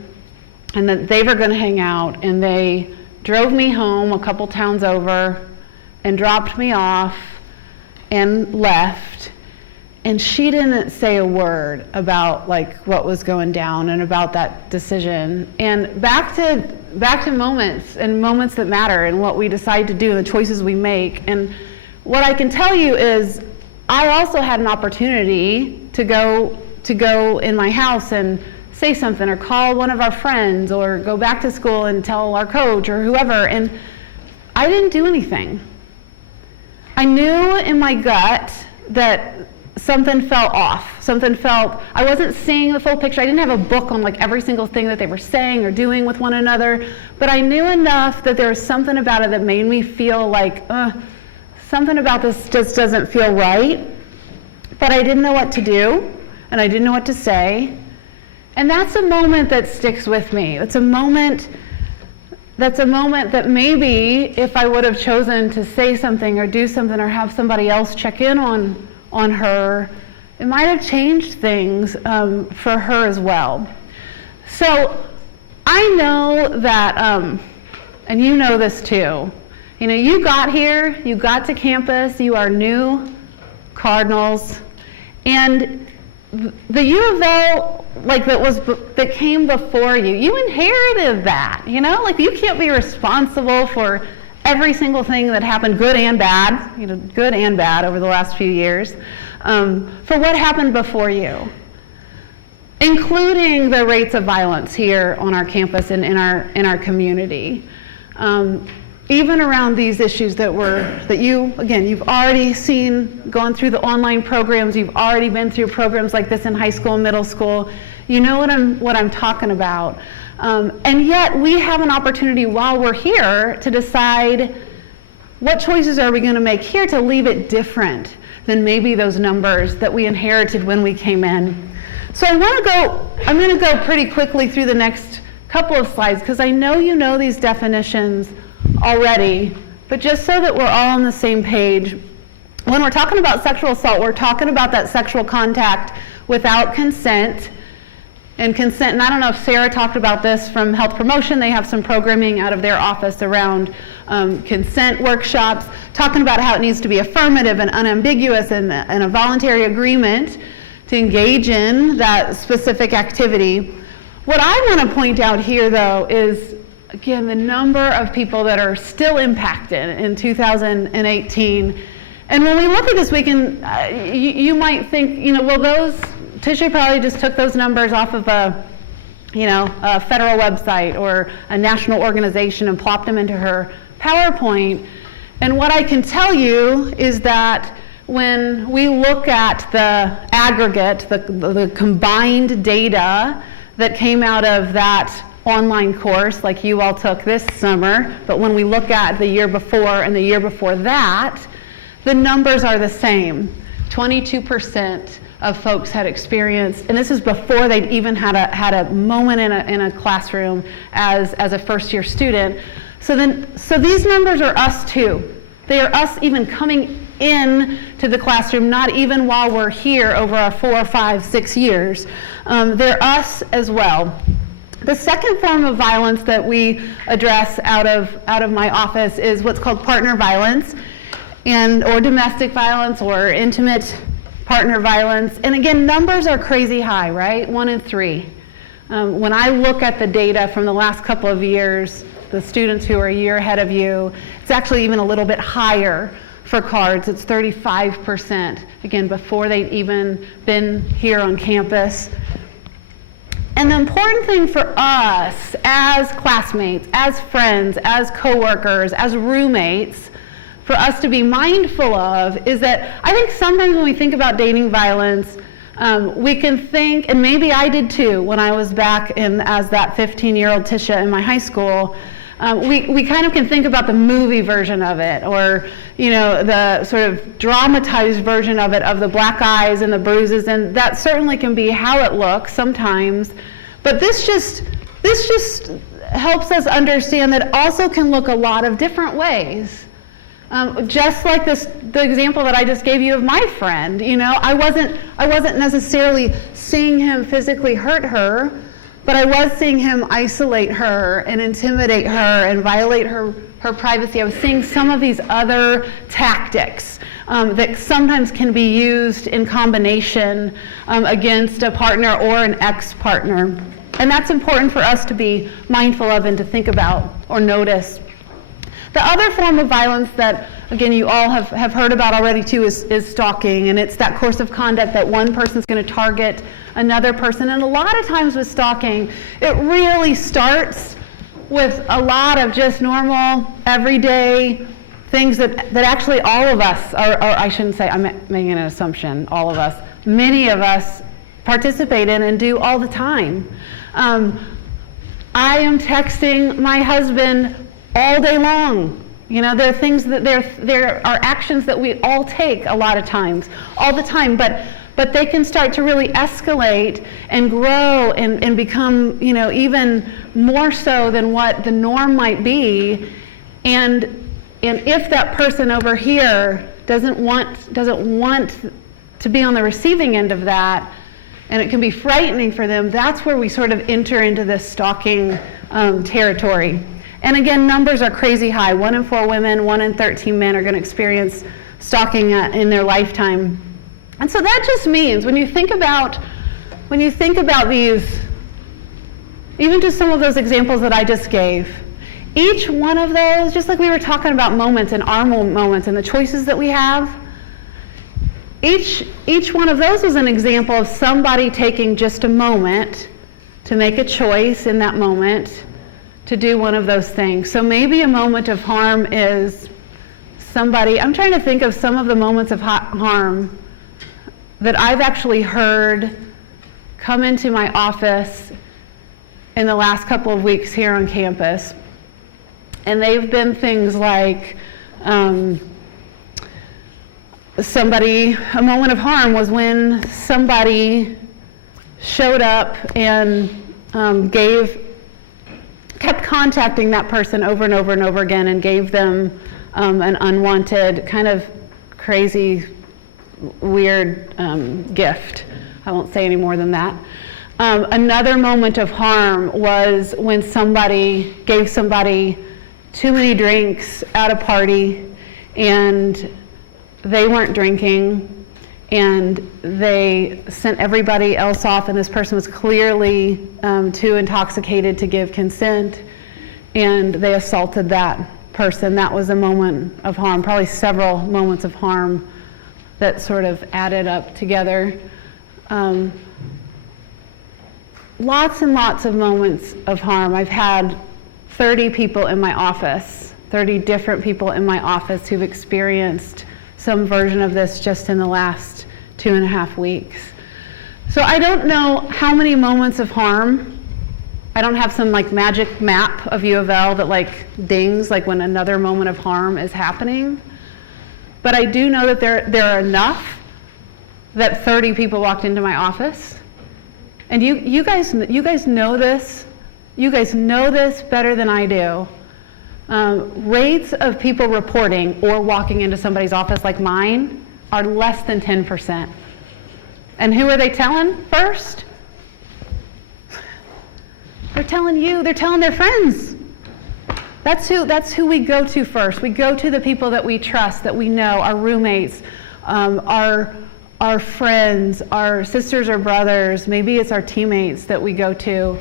and that they were going to hang out. And they drove me home a couple towns over and dropped me off and left. And she didn't say a word about like what was going down and about that decision. And back to moments and moments that matter and what we decide to do and the choices we make. And what I can tell you is I also had an opportunity to go in my house and say something or call one of our friends or go back to school and tell our coach or whoever. And I didn't do anything. I knew in my gut that something felt off. I wasn't seeing the full picture. I didn't have a book on like every single thing that they were saying or doing with one another, but I knew enough that there was something about it that made me feel like, something about this just doesn't feel right. But I didn't know what to do, and I didn't know what to say. And that's a moment that sticks with me. That's a moment that maybe if I would have chosen to say something or do something or have somebody else check in on her, it might have changed things for her as well. So I know that, and you know this too, you got here, you got to campus, you are new Cardinals, and the U of L, like that came before you, you inherited that, like you can't be responsible for every single thing that happened, good and bad over the last few years, for what happened before you, including the rates of violence here on our campus and in our community. Even around these issues you've already seen, gone through the online programs, you've already been through programs like this in high school and middle school. You know what I'm talking about. And yet we have an opportunity while we're here to decide what choices are we going to make here to leave it different than maybe those numbers that we inherited when we came in. So I'm going to go pretty quickly through the next couple of slides because I know you know these definitions already, but just so that we're all on the same page, when we're talking about sexual assault, we're talking about that sexual contact without consent. And I don't know if Sarah talked about this from Health Promotion. They have some programming out of their office around consent workshops, talking about how it needs to be affirmative and unambiguous and a voluntary agreement to engage in that specific activity. What I want to point out here, though, is, again, the number of people that are still impacted in 2018. And when we look at this, you might think, Tisha probably just took those numbers off of a federal website or a national organization and plopped them into her PowerPoint. And what I can tell you is that when we look at the aggregate, the combined data that came out of that online course like you all took this summer, but when we look at the year before and the year before that, the numbers are the same. 22% of folks had experienced, and this is before they'd even had a moment in a classroom as a first year student. So these numbers are us too. They are us even coming in to the classroom, not even while we're here over our 4, 5, 6 years. They're us as well. The second form of violence that we address out of my office is what's called partner violence. or domestic violence or intimate partner violence. And again, numbers are crazy high, right? 1 in 3. When I look at the data from the last couple of years, the students who are a year ahead of you, it's actually even a little bit higher for cards. It's 35%, again, before they've even been here on campus. And the important thing for us as classmates, as friends, as coworkers, as roommates, for us to be mindful of is that I think sometimes when we think about dating violence, we can think, and maybe I did too when I was back as that 15-year-old Tisha in my high school, we kind of can think about the movie version of it, or the sort of dramatized version of it, of the black eyes and the bruises, and that certainly can be how it looks sometimes. But this just helps us understand that it also can look a lot of different ways. Just like the example that I just gave you of my friend, I wasn't necessarily seeing him physically hurt her, but I was seeing him isolate her and intimidate her and violate her privacy. I was seeing some of these other tactics that sometimes can be used in combination against a partner or an ex-partner. And that's important for us to be mindful of and to think about or notice. The other form of violence that, again, you all have heard about already too is stalking, and it's that course of conduct that one person's going to target another person. And a lot of times with stalking, it really starts with a lot of just normal, everyday things that actually all of us, or I shouldn't say, I'm making an assumption, all of us, many of us participate in and do all the time. I am texting my husband all day long. There are things that there are actions that we all take a lot of times, all the time, but they can start to really escalate and grow and become, even more so than what the norm might be. And if that person over here doesn't want to be on the receiving end of that, and it can be frightening for them, that's where we sort of enter into this stalking territory. And again, numbers are crazy high. 1 in 4 women, 1 in 13 men are going to experience stalking in their lifetime. And so that just means when you think about these, even just some of those examples that I just gave, each one of those, just like we were talking about moments and our moments and the choices that we have, each one of those was an example of somebody taking just a moment to make a choice in that moment to do one of those things. So maybe a moment of harm is somebody, I'm trying to think of some of the moments of harm that I've actually heard come into my office in the last couple of weeks here on campus. And they've been things like, a moment of harm was when somebody showed up and kept contacting that person over and over and over again and gave them an unwanted, kind of crazy, weird gift. I won't say any more than that. Another moment of harm was when somebody gave somebody too many drinks at a party and they weren't drinking, and they sent everybody else off, and this person was clearly too intoxicated to give consent, and they assaulted that person. That was a moment of harm, probably several moments of harm that sort of added up together. Lots and lots of moments of harm. I've had 30 people in my office, 30 different people in my office who've experienced some version of this just in the last 2.5 weeks. So I don't know how many moments of harm. I don't have some magic map of U of L that dings when another moment of harm is happening. But I do know that there are enough that 30 people walked into my office. And you guys know this. You guys know this better than I do. Rates of people reporting or walking into somebody's office like mine are less than 10%. And who are they telling first? They're telling you, they're telling their friends. That's who we go to first. We go to the people that we trust, that we know, our roommates, our friends, our sisters or brothers. Maybe it's our teammates that we go to.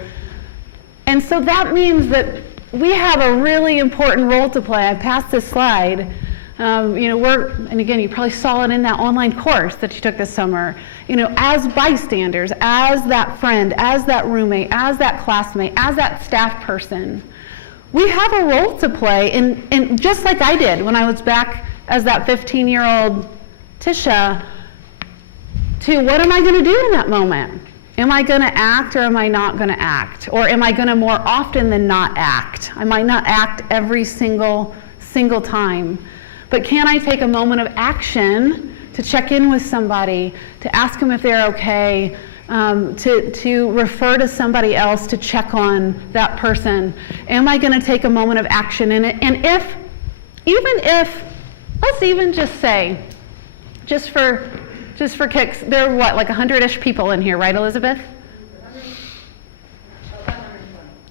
And so that means that we have a really important role to play. I passed this slide. And again, you probably saw it in that online course that you took this summer. As bystanders, as that friend, as that roommate, as that classmate, as that staff person, we have a role to play. And just like I did when I was back as that 15-year-old Tisha, to what am I going to do in that moment? Am I going to act or am I not going to act? Or am I going to more often than not act? I might not act every single time. But can I take a moment of action to check in with somebody, to ask them if they're okay, to refer to somebody else to check on that person? Am I going to take a moment of action in it? And let's even just say, just for kicks, there are like 100-ish people in here, right, Elizabeth?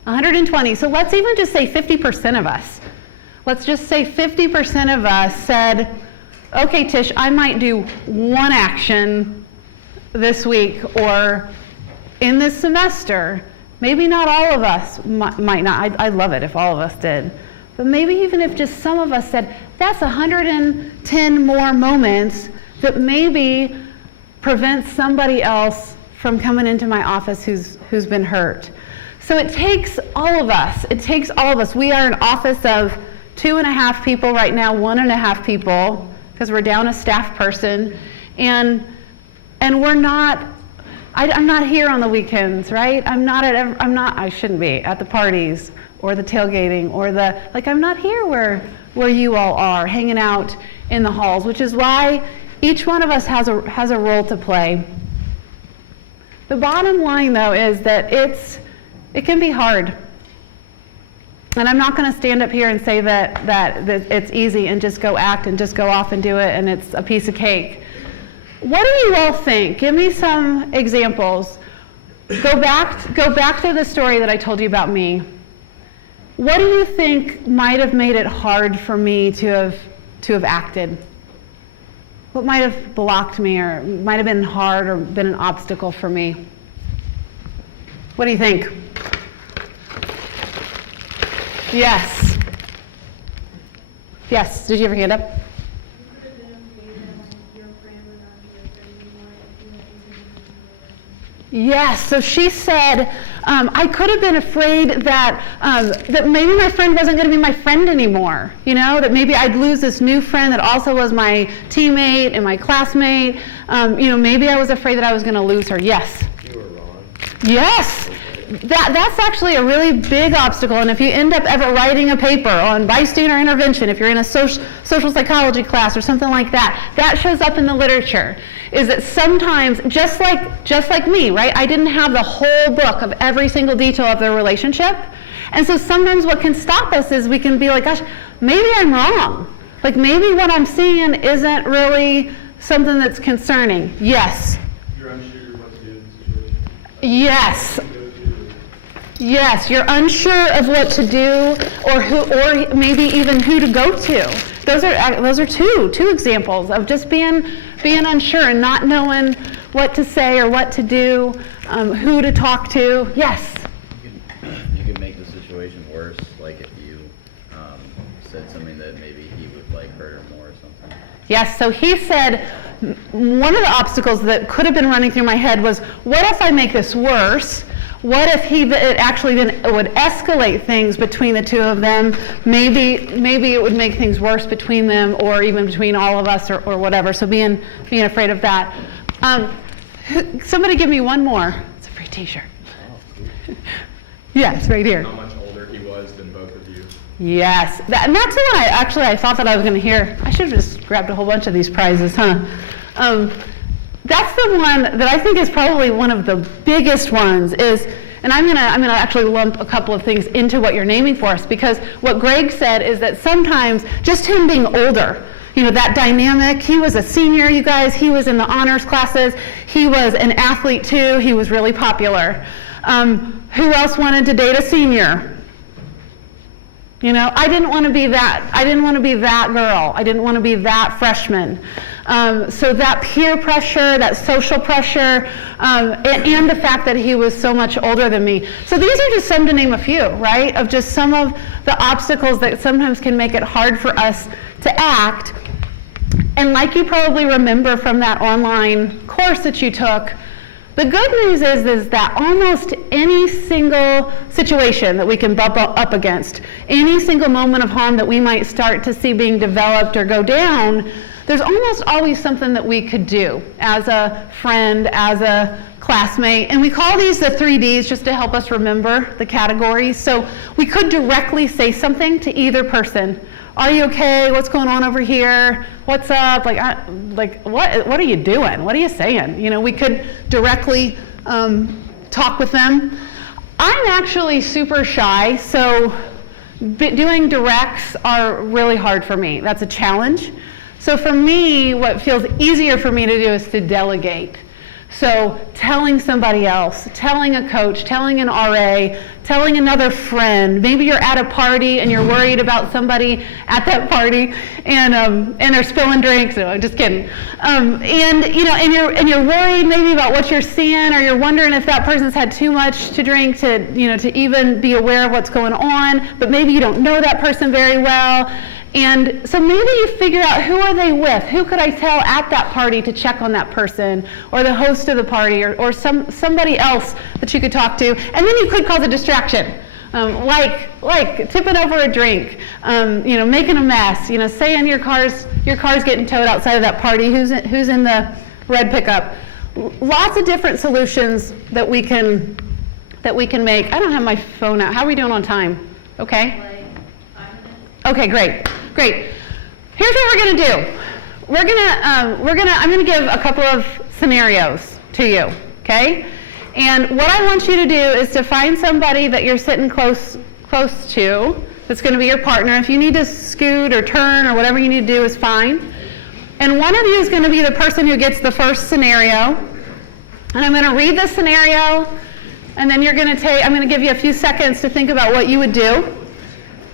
120. So let's even just say 50% of us. Let's just say 50% of us said, okay, Tish, I might do one action this week or in this semester. Maybe not all of us might not. I'd love it if all of us did. But maybe even if just some of us said, that's 110 more moments that maybe prevents somebody else from coming into my office who's been hurt. So it takes all of us. It takes all of us. We are an office of 2.5 people right now, 1.5 people, because we're down a staff person, and we're not. I'm not here on the weekends, right? I shouldn't be at the parties or the tailgating or I'm not here where you all are, hanging out in the halls, which is why each one of us has a role to play. The bottom line, though, is that it can be hard. And I'm not going to stand up here and say that it's easy and just go act and just go off and do it and it's a piece of cake. What do you all think? Give me some examples. Go back to the story that I told you about me. What do you think might have made it hard for me to have acted? What might have blocked me or might have been hard or been an obstacle for me? What do you think? Yes. Yes, did you have your hand up? Yes, so she said, I could have been afraid that maybe my friend wasn't going to be my friend anymore, that maybe I'd lose this new friend that also was my teammate and my classmate. Maybe I was afraid that I was going to lose her. Yes? You were wrong. Yes. That's actually a really big obstacle, and if you end up ever writing a paper on bystander intervention, if you're in a social psychology class or something like that, that shows up in the literature, is that sometimes, just like me, right, I didn't have the whole book of every single detail of their relationship, and so sometimes what can stop us is we can be like, gosh, maybe I'm wrong. Like maybe what I'm seeing isn't really something that's concerning. Yes? You're unsure what to do in the situation. Yes. Yes, you're unsure of what to do, or maybe even who to go to. Those are two examples of just being unsure and not knowing what to say or what to do, who to talk to. Yes. You could make the situation worse, like if you said something that maybe he would hurt her more or something. Yes. So he said one of the obstacles that could have been running through my head was, what if I make this worse? What if it actually then would escalate things between the two of them? Maybe it would make things worse between them, or even between all of us, or whatever. So being afraid of that. Somebody give me one more. It's a free T-shirt. Oh, cool. Yes, right here. How much older he was than both of you. Yes, and that's the one I thought that I was going to hear. I should have just grabbed a whole bunch of these prizes, huh? That's the one that I think is probably one of the biggest ones and I'm gonna actually lump a couple of things into what you're naming for us, because what Greg said is that sometimes just him being older, that dynamic, he was a senior, you guys, he was in the honors classes, he was an athlete too, he was really popular. Who else wanted to date a senior? You know, I didn't want to be that. I didn't want to be that girl. I didn't want to be that freshman. So that peer pressure, that social pressure, and the fact that he was so much older than me. So these are just some to name a few, right? Of just some of the obstacles that sometimes can make it hard for us to act. And like you probably remember from that online course that you took, the good news is that almost any single situation that we can bump up against, any single moment of harm that we might start to see being developed or go down, there's almost always something that we could do as a friend, as a classmate. And we call these the 3Ds just to help us remember the categories. So we could directly say something to either person. Are you okay? What's going on over here? What's up? What are you doing? What are you saying? You know, we could directly talk with them. I'm actually super shy, so doing directs are really hard for me. That's a challenge. So for me, what feels easier for me to do is to delegate. So telling somebody else, telling a coach, telling an RA, telling another friend. Maybe you're at a party and you're worried about somebody at that party and they're spilling drinks. No, I'm just kidding. And you're worried maybe about what you're seeing, or you're wondering if that person's had too much to drink to even be aware of what's going on. But maybe you don't know that person very well. And so maybe you figure out, who are they with? Who could I tell at that party to check on that person, or the host of the party, or somebody else that you could talk to? And then you could cause a distraction, like tipping over a drink, making a mess, saying your car's getting towed outside of that party. Who's in the red pickup? Lots of different solutions that we can make. I don't have my phone out. How are we doing on time? Okay. Okay, great. Here's what we're going to do. I'm going to give a couple of scenarios to you, okay? And what I want you to do is to find somebody that you're sitting close to that's going to be your partner. If you need to scoot or turn or whatever you need to do is fine. And one of you is going to be the person who gets the first scenario. And I'm going to read the scenario, and then I'm going to give you a few seconds to think about what you would do.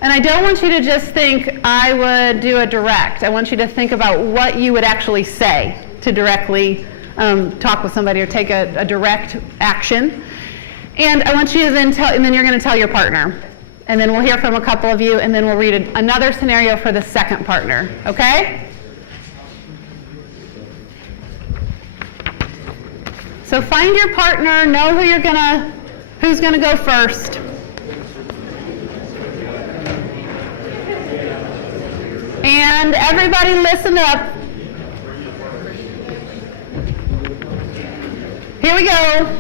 And I don't want you to just think, I would do a direct. I want you to think about what you would actually say to directly talk with somebody or take a direct action. And I want you to then and then you're going to tell your partner. And then we'll hear from a couple of you, and then we'll read another scenario for the second partner, okay? So find your partner, know who's going to go first. And everybody listen up. Here we go.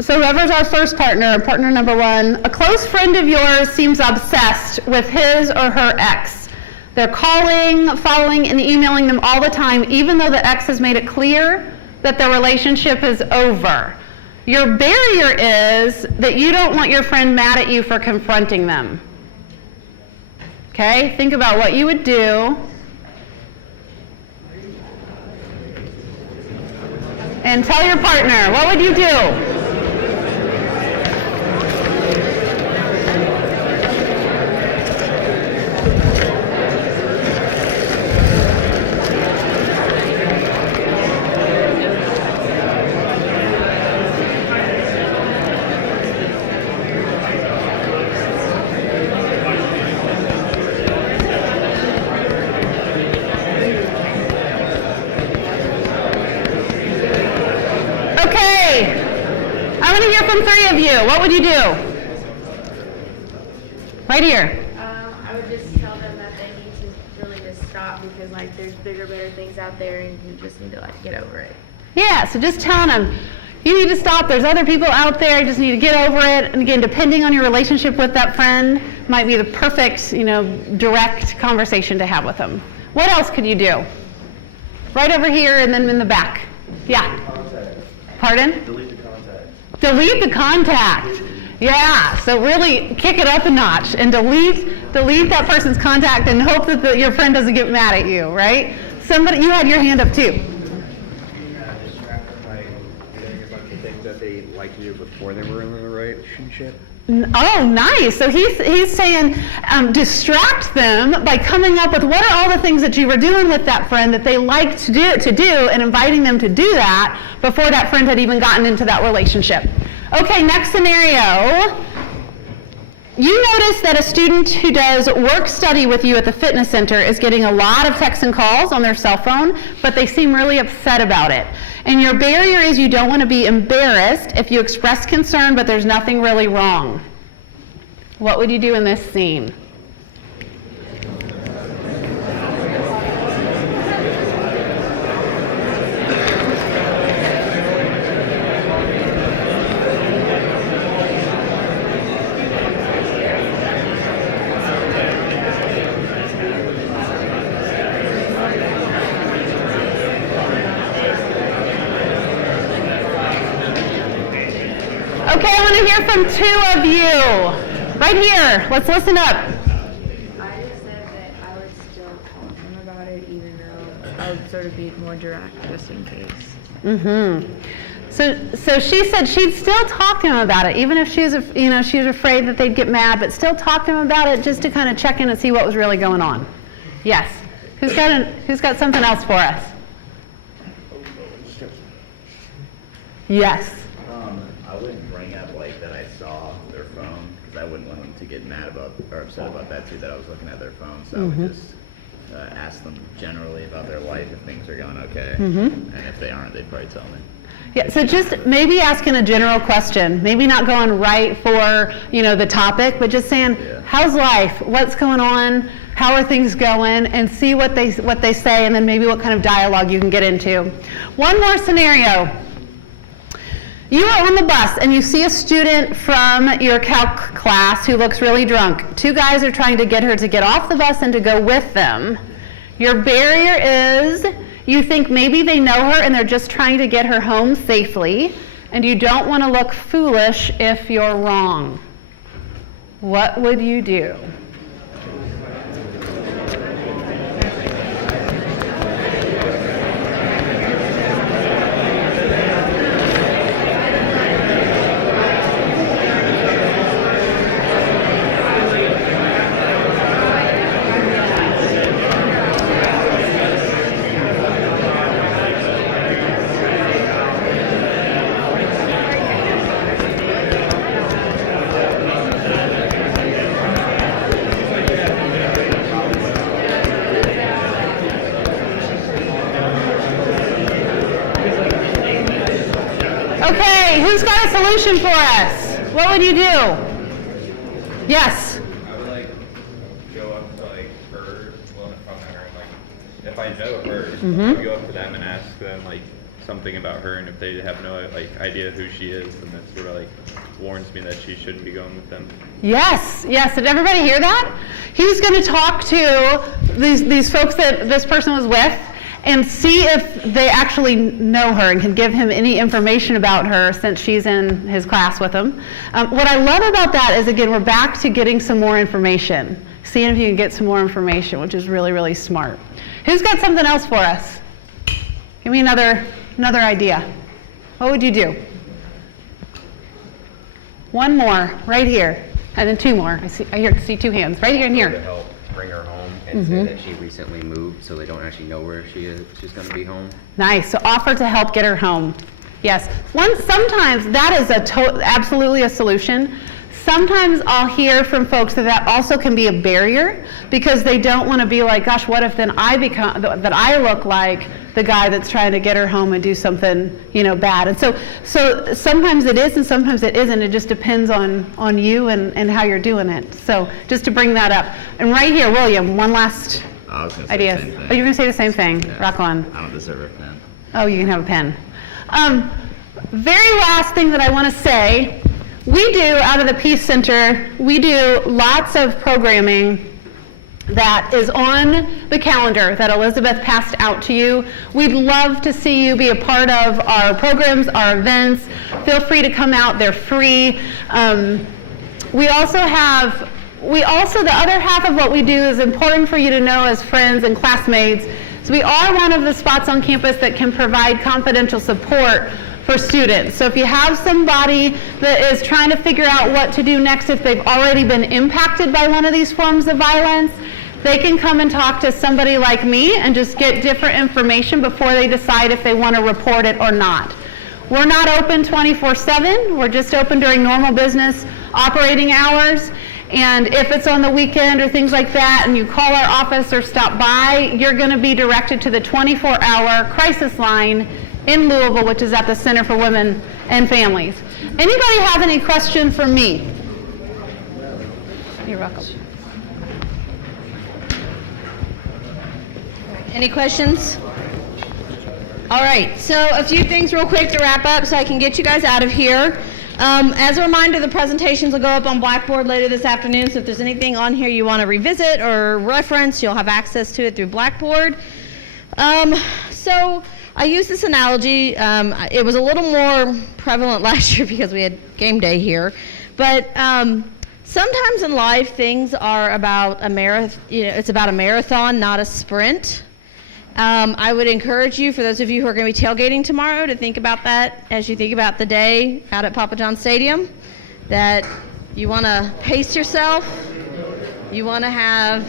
So whoever's our first partner number one, a close friend of yours seems obsessed with his or her ex. They're calling, following, and emailing them all the time, even though the ex has made it clear that the relationship is over. Your barrier is that you don't want your friend mad at you for confronting them. Okay? Think about what you would do. And tell your partner, what would you do? I want to hear from three of you. What would you do? Right here. I would just tell them that they need to really just stop, because there's bigger, better things out there, and you just need to get over it. Yeah, so just telling them, you need to stop. There's other people out there. You just need to get over it. And again, depending on your relationship with that friend, might be the perfect, direct conversation to have with them. What else could you do? Right over here, and then in the back. Yeah. Pardon? Delete the contact. Yeah, so really kick it up a notch and delete that person's contact and hope that your friend doesn't get mad at you, right? Somebody, you had your hand up too. Distract them by doing a bunch of things that they like you before they were in a relationship. Oh, nice. So he's saying distract them by coming up with what are all the things that you were doing with that friend that they liked to do, and inviting them to do that before that friend had even gotten into that relationship. Okay, next scenario. You notice that a student who does work study with you at the fitness center is getting a lot of texts and calls on their cell phone, but they seem really upset about it. And your barrier is you don't want to be embarrassed if you express concern, but there's nothing really wrong. What would you do in this scene? Okay, I want to hear from two of you. Right here. Let's listen up. I just said that I would still talk to him about it, even though I would sort of be more direct, just in case. Mm-hmm. So she said she'd still talk to him about it, even if she was, she was afraid that they'd get mad, but still talk to him about it just to kind of check in and see what was really going on. Yes. Who's got something else for us? Yes. I wouldn't bring up like that I saw their phone, because I wouldn't want them to get mad about or upset about that too, that I was looking at their phone. So I would just ask them generally about their life, if things are going okay, and if they aren't, they'd probably tell me. Yeah, so just maybe asking a general question, maybe not going right for, the topic, but just saying, how's life? What's going on? How are things going? And see what they say, and then maybe what kind of dialogue you can get into. One more scenario. You are on the bus and you see a student from your calc class who looks really drunk. Two guys are trying to get her to get off the bus and to go with them. Your barrier is you think maybe they know her and they're just trying to get her home safely, and you don't want to look foolish if you're wrong. What would you do? Okay, who's got a solution for us? What would you do? Yes. I would go up to her, well, if I'm not her, if I know her, I would go up to them and ask them something about her, and if they have no idea who she is, then that sort of warns me that she shouldn't be going with them. Yes. Did everybody hear that? He was going to talk to these folks that this person was with and see if they actually know her and can give him any information about her since she's in his class with him. What I love about that is, again, we're back to getting some more information, seeing if you can get some more information, which is really, really smart. Who's got something else for us? Give me another idea. What would you do? One more, right here, and then two more. I see two hands, right here and To here. help bring her home and say that she recently moved, so they don't actually know where she's going to be home. Nice. So offer to help get her home. Yes. Sometimes that is absolutely a solution. Sometimes I'll hear from folks that also can be a barrier because they don't want to be like, gosh, what if then I look like the guy that's trying to get her home and do something, bad. And so sometimes it is and sometimes it isn't. It just depends on you and how you're doing it. So just to bring that up. And right here, William, one last I was going to say idea. the same thing. Oh, you're going to say the same thing. Yeah. Rock on. I don't deserve a pen. Oh, you can have a pen. Very last thing that I want to say, we do, out of the Peace Center, we do lots of programming that is on the calendar that Elizabeth passed out to you. We'd love to see you be a part of our programs, our events. Feel free to come out, they're free. The other half of what we do is important for you to know as friends and classmates. So we are one of the spots on campus that can provide confidential support for students. So if you have somebody that is trying to figure out what to do next if they've already been impacted by one of these forms of violence, they can come and talk to somebody like me and just get different information before they decide if they want to report it or not. We're not open 24/7. We're just open during normal business operating hours. And if it's on the weekend or things like that and you call our office or stop by, you're going to be directed to the 24-hour crisis line in Louisville, which is at the Center for Women and Families. Anybody have any question for me? You're welcome. Any questions? All right, so a few things real quick to wrap up so I can get you guys out of here. As a reminder, the presentations will go up on Blackboard later this afternoon, so if there's anything on here you want to revisit or reference, you'll have access to it through Blackboard. So I use this analogy. It was a little more prevalent last year because we had game day here, but sometimes in life things are about a marathon. It's about a marathon, not a sprint. I would encourage you, for those of you who are going to be tailgating tomorrow, to think about that as you think about the day out at Papa John Stadium, that you want to pace yourself. You want to have,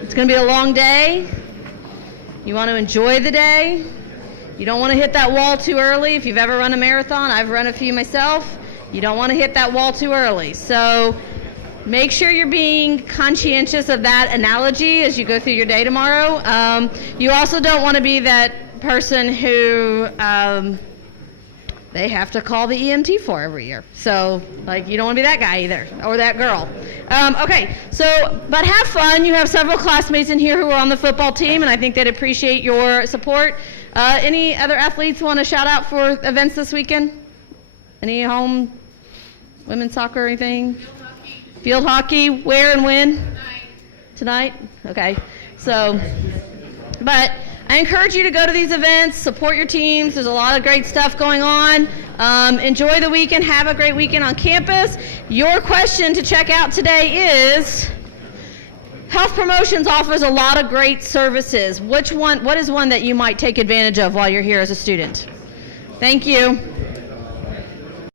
it's going to be a long day. You want to enjoy the day. You don't want to hit that wall too early. If you've ever run a marathon, I've run a few myself, you don't want to hit that wall too early. So make sure you're being conscientious of that analogy as you go through your day tomorrow. You also don't want to be that person who they have to call the EMT for every year. So, like, you don't want to be that guy either, or that girl. Okay, so, but have fun. You have several classmates in here who are on the football team, and I think they'd appreciate your support. Any other athletes want to shout out for events this weekend? Any home women's soccer or anything? Field hockey, where and when? Tonight. Okay. So, but I encourage you to go to these events, support your teams. There's a lot of great stuff going on. Enjoy the weekend. Have a great weekend on campus. Your question to check out today is, Health Promotions offers a lot of great services. What is one that you might take advantage of while you're here as a student? Thank you.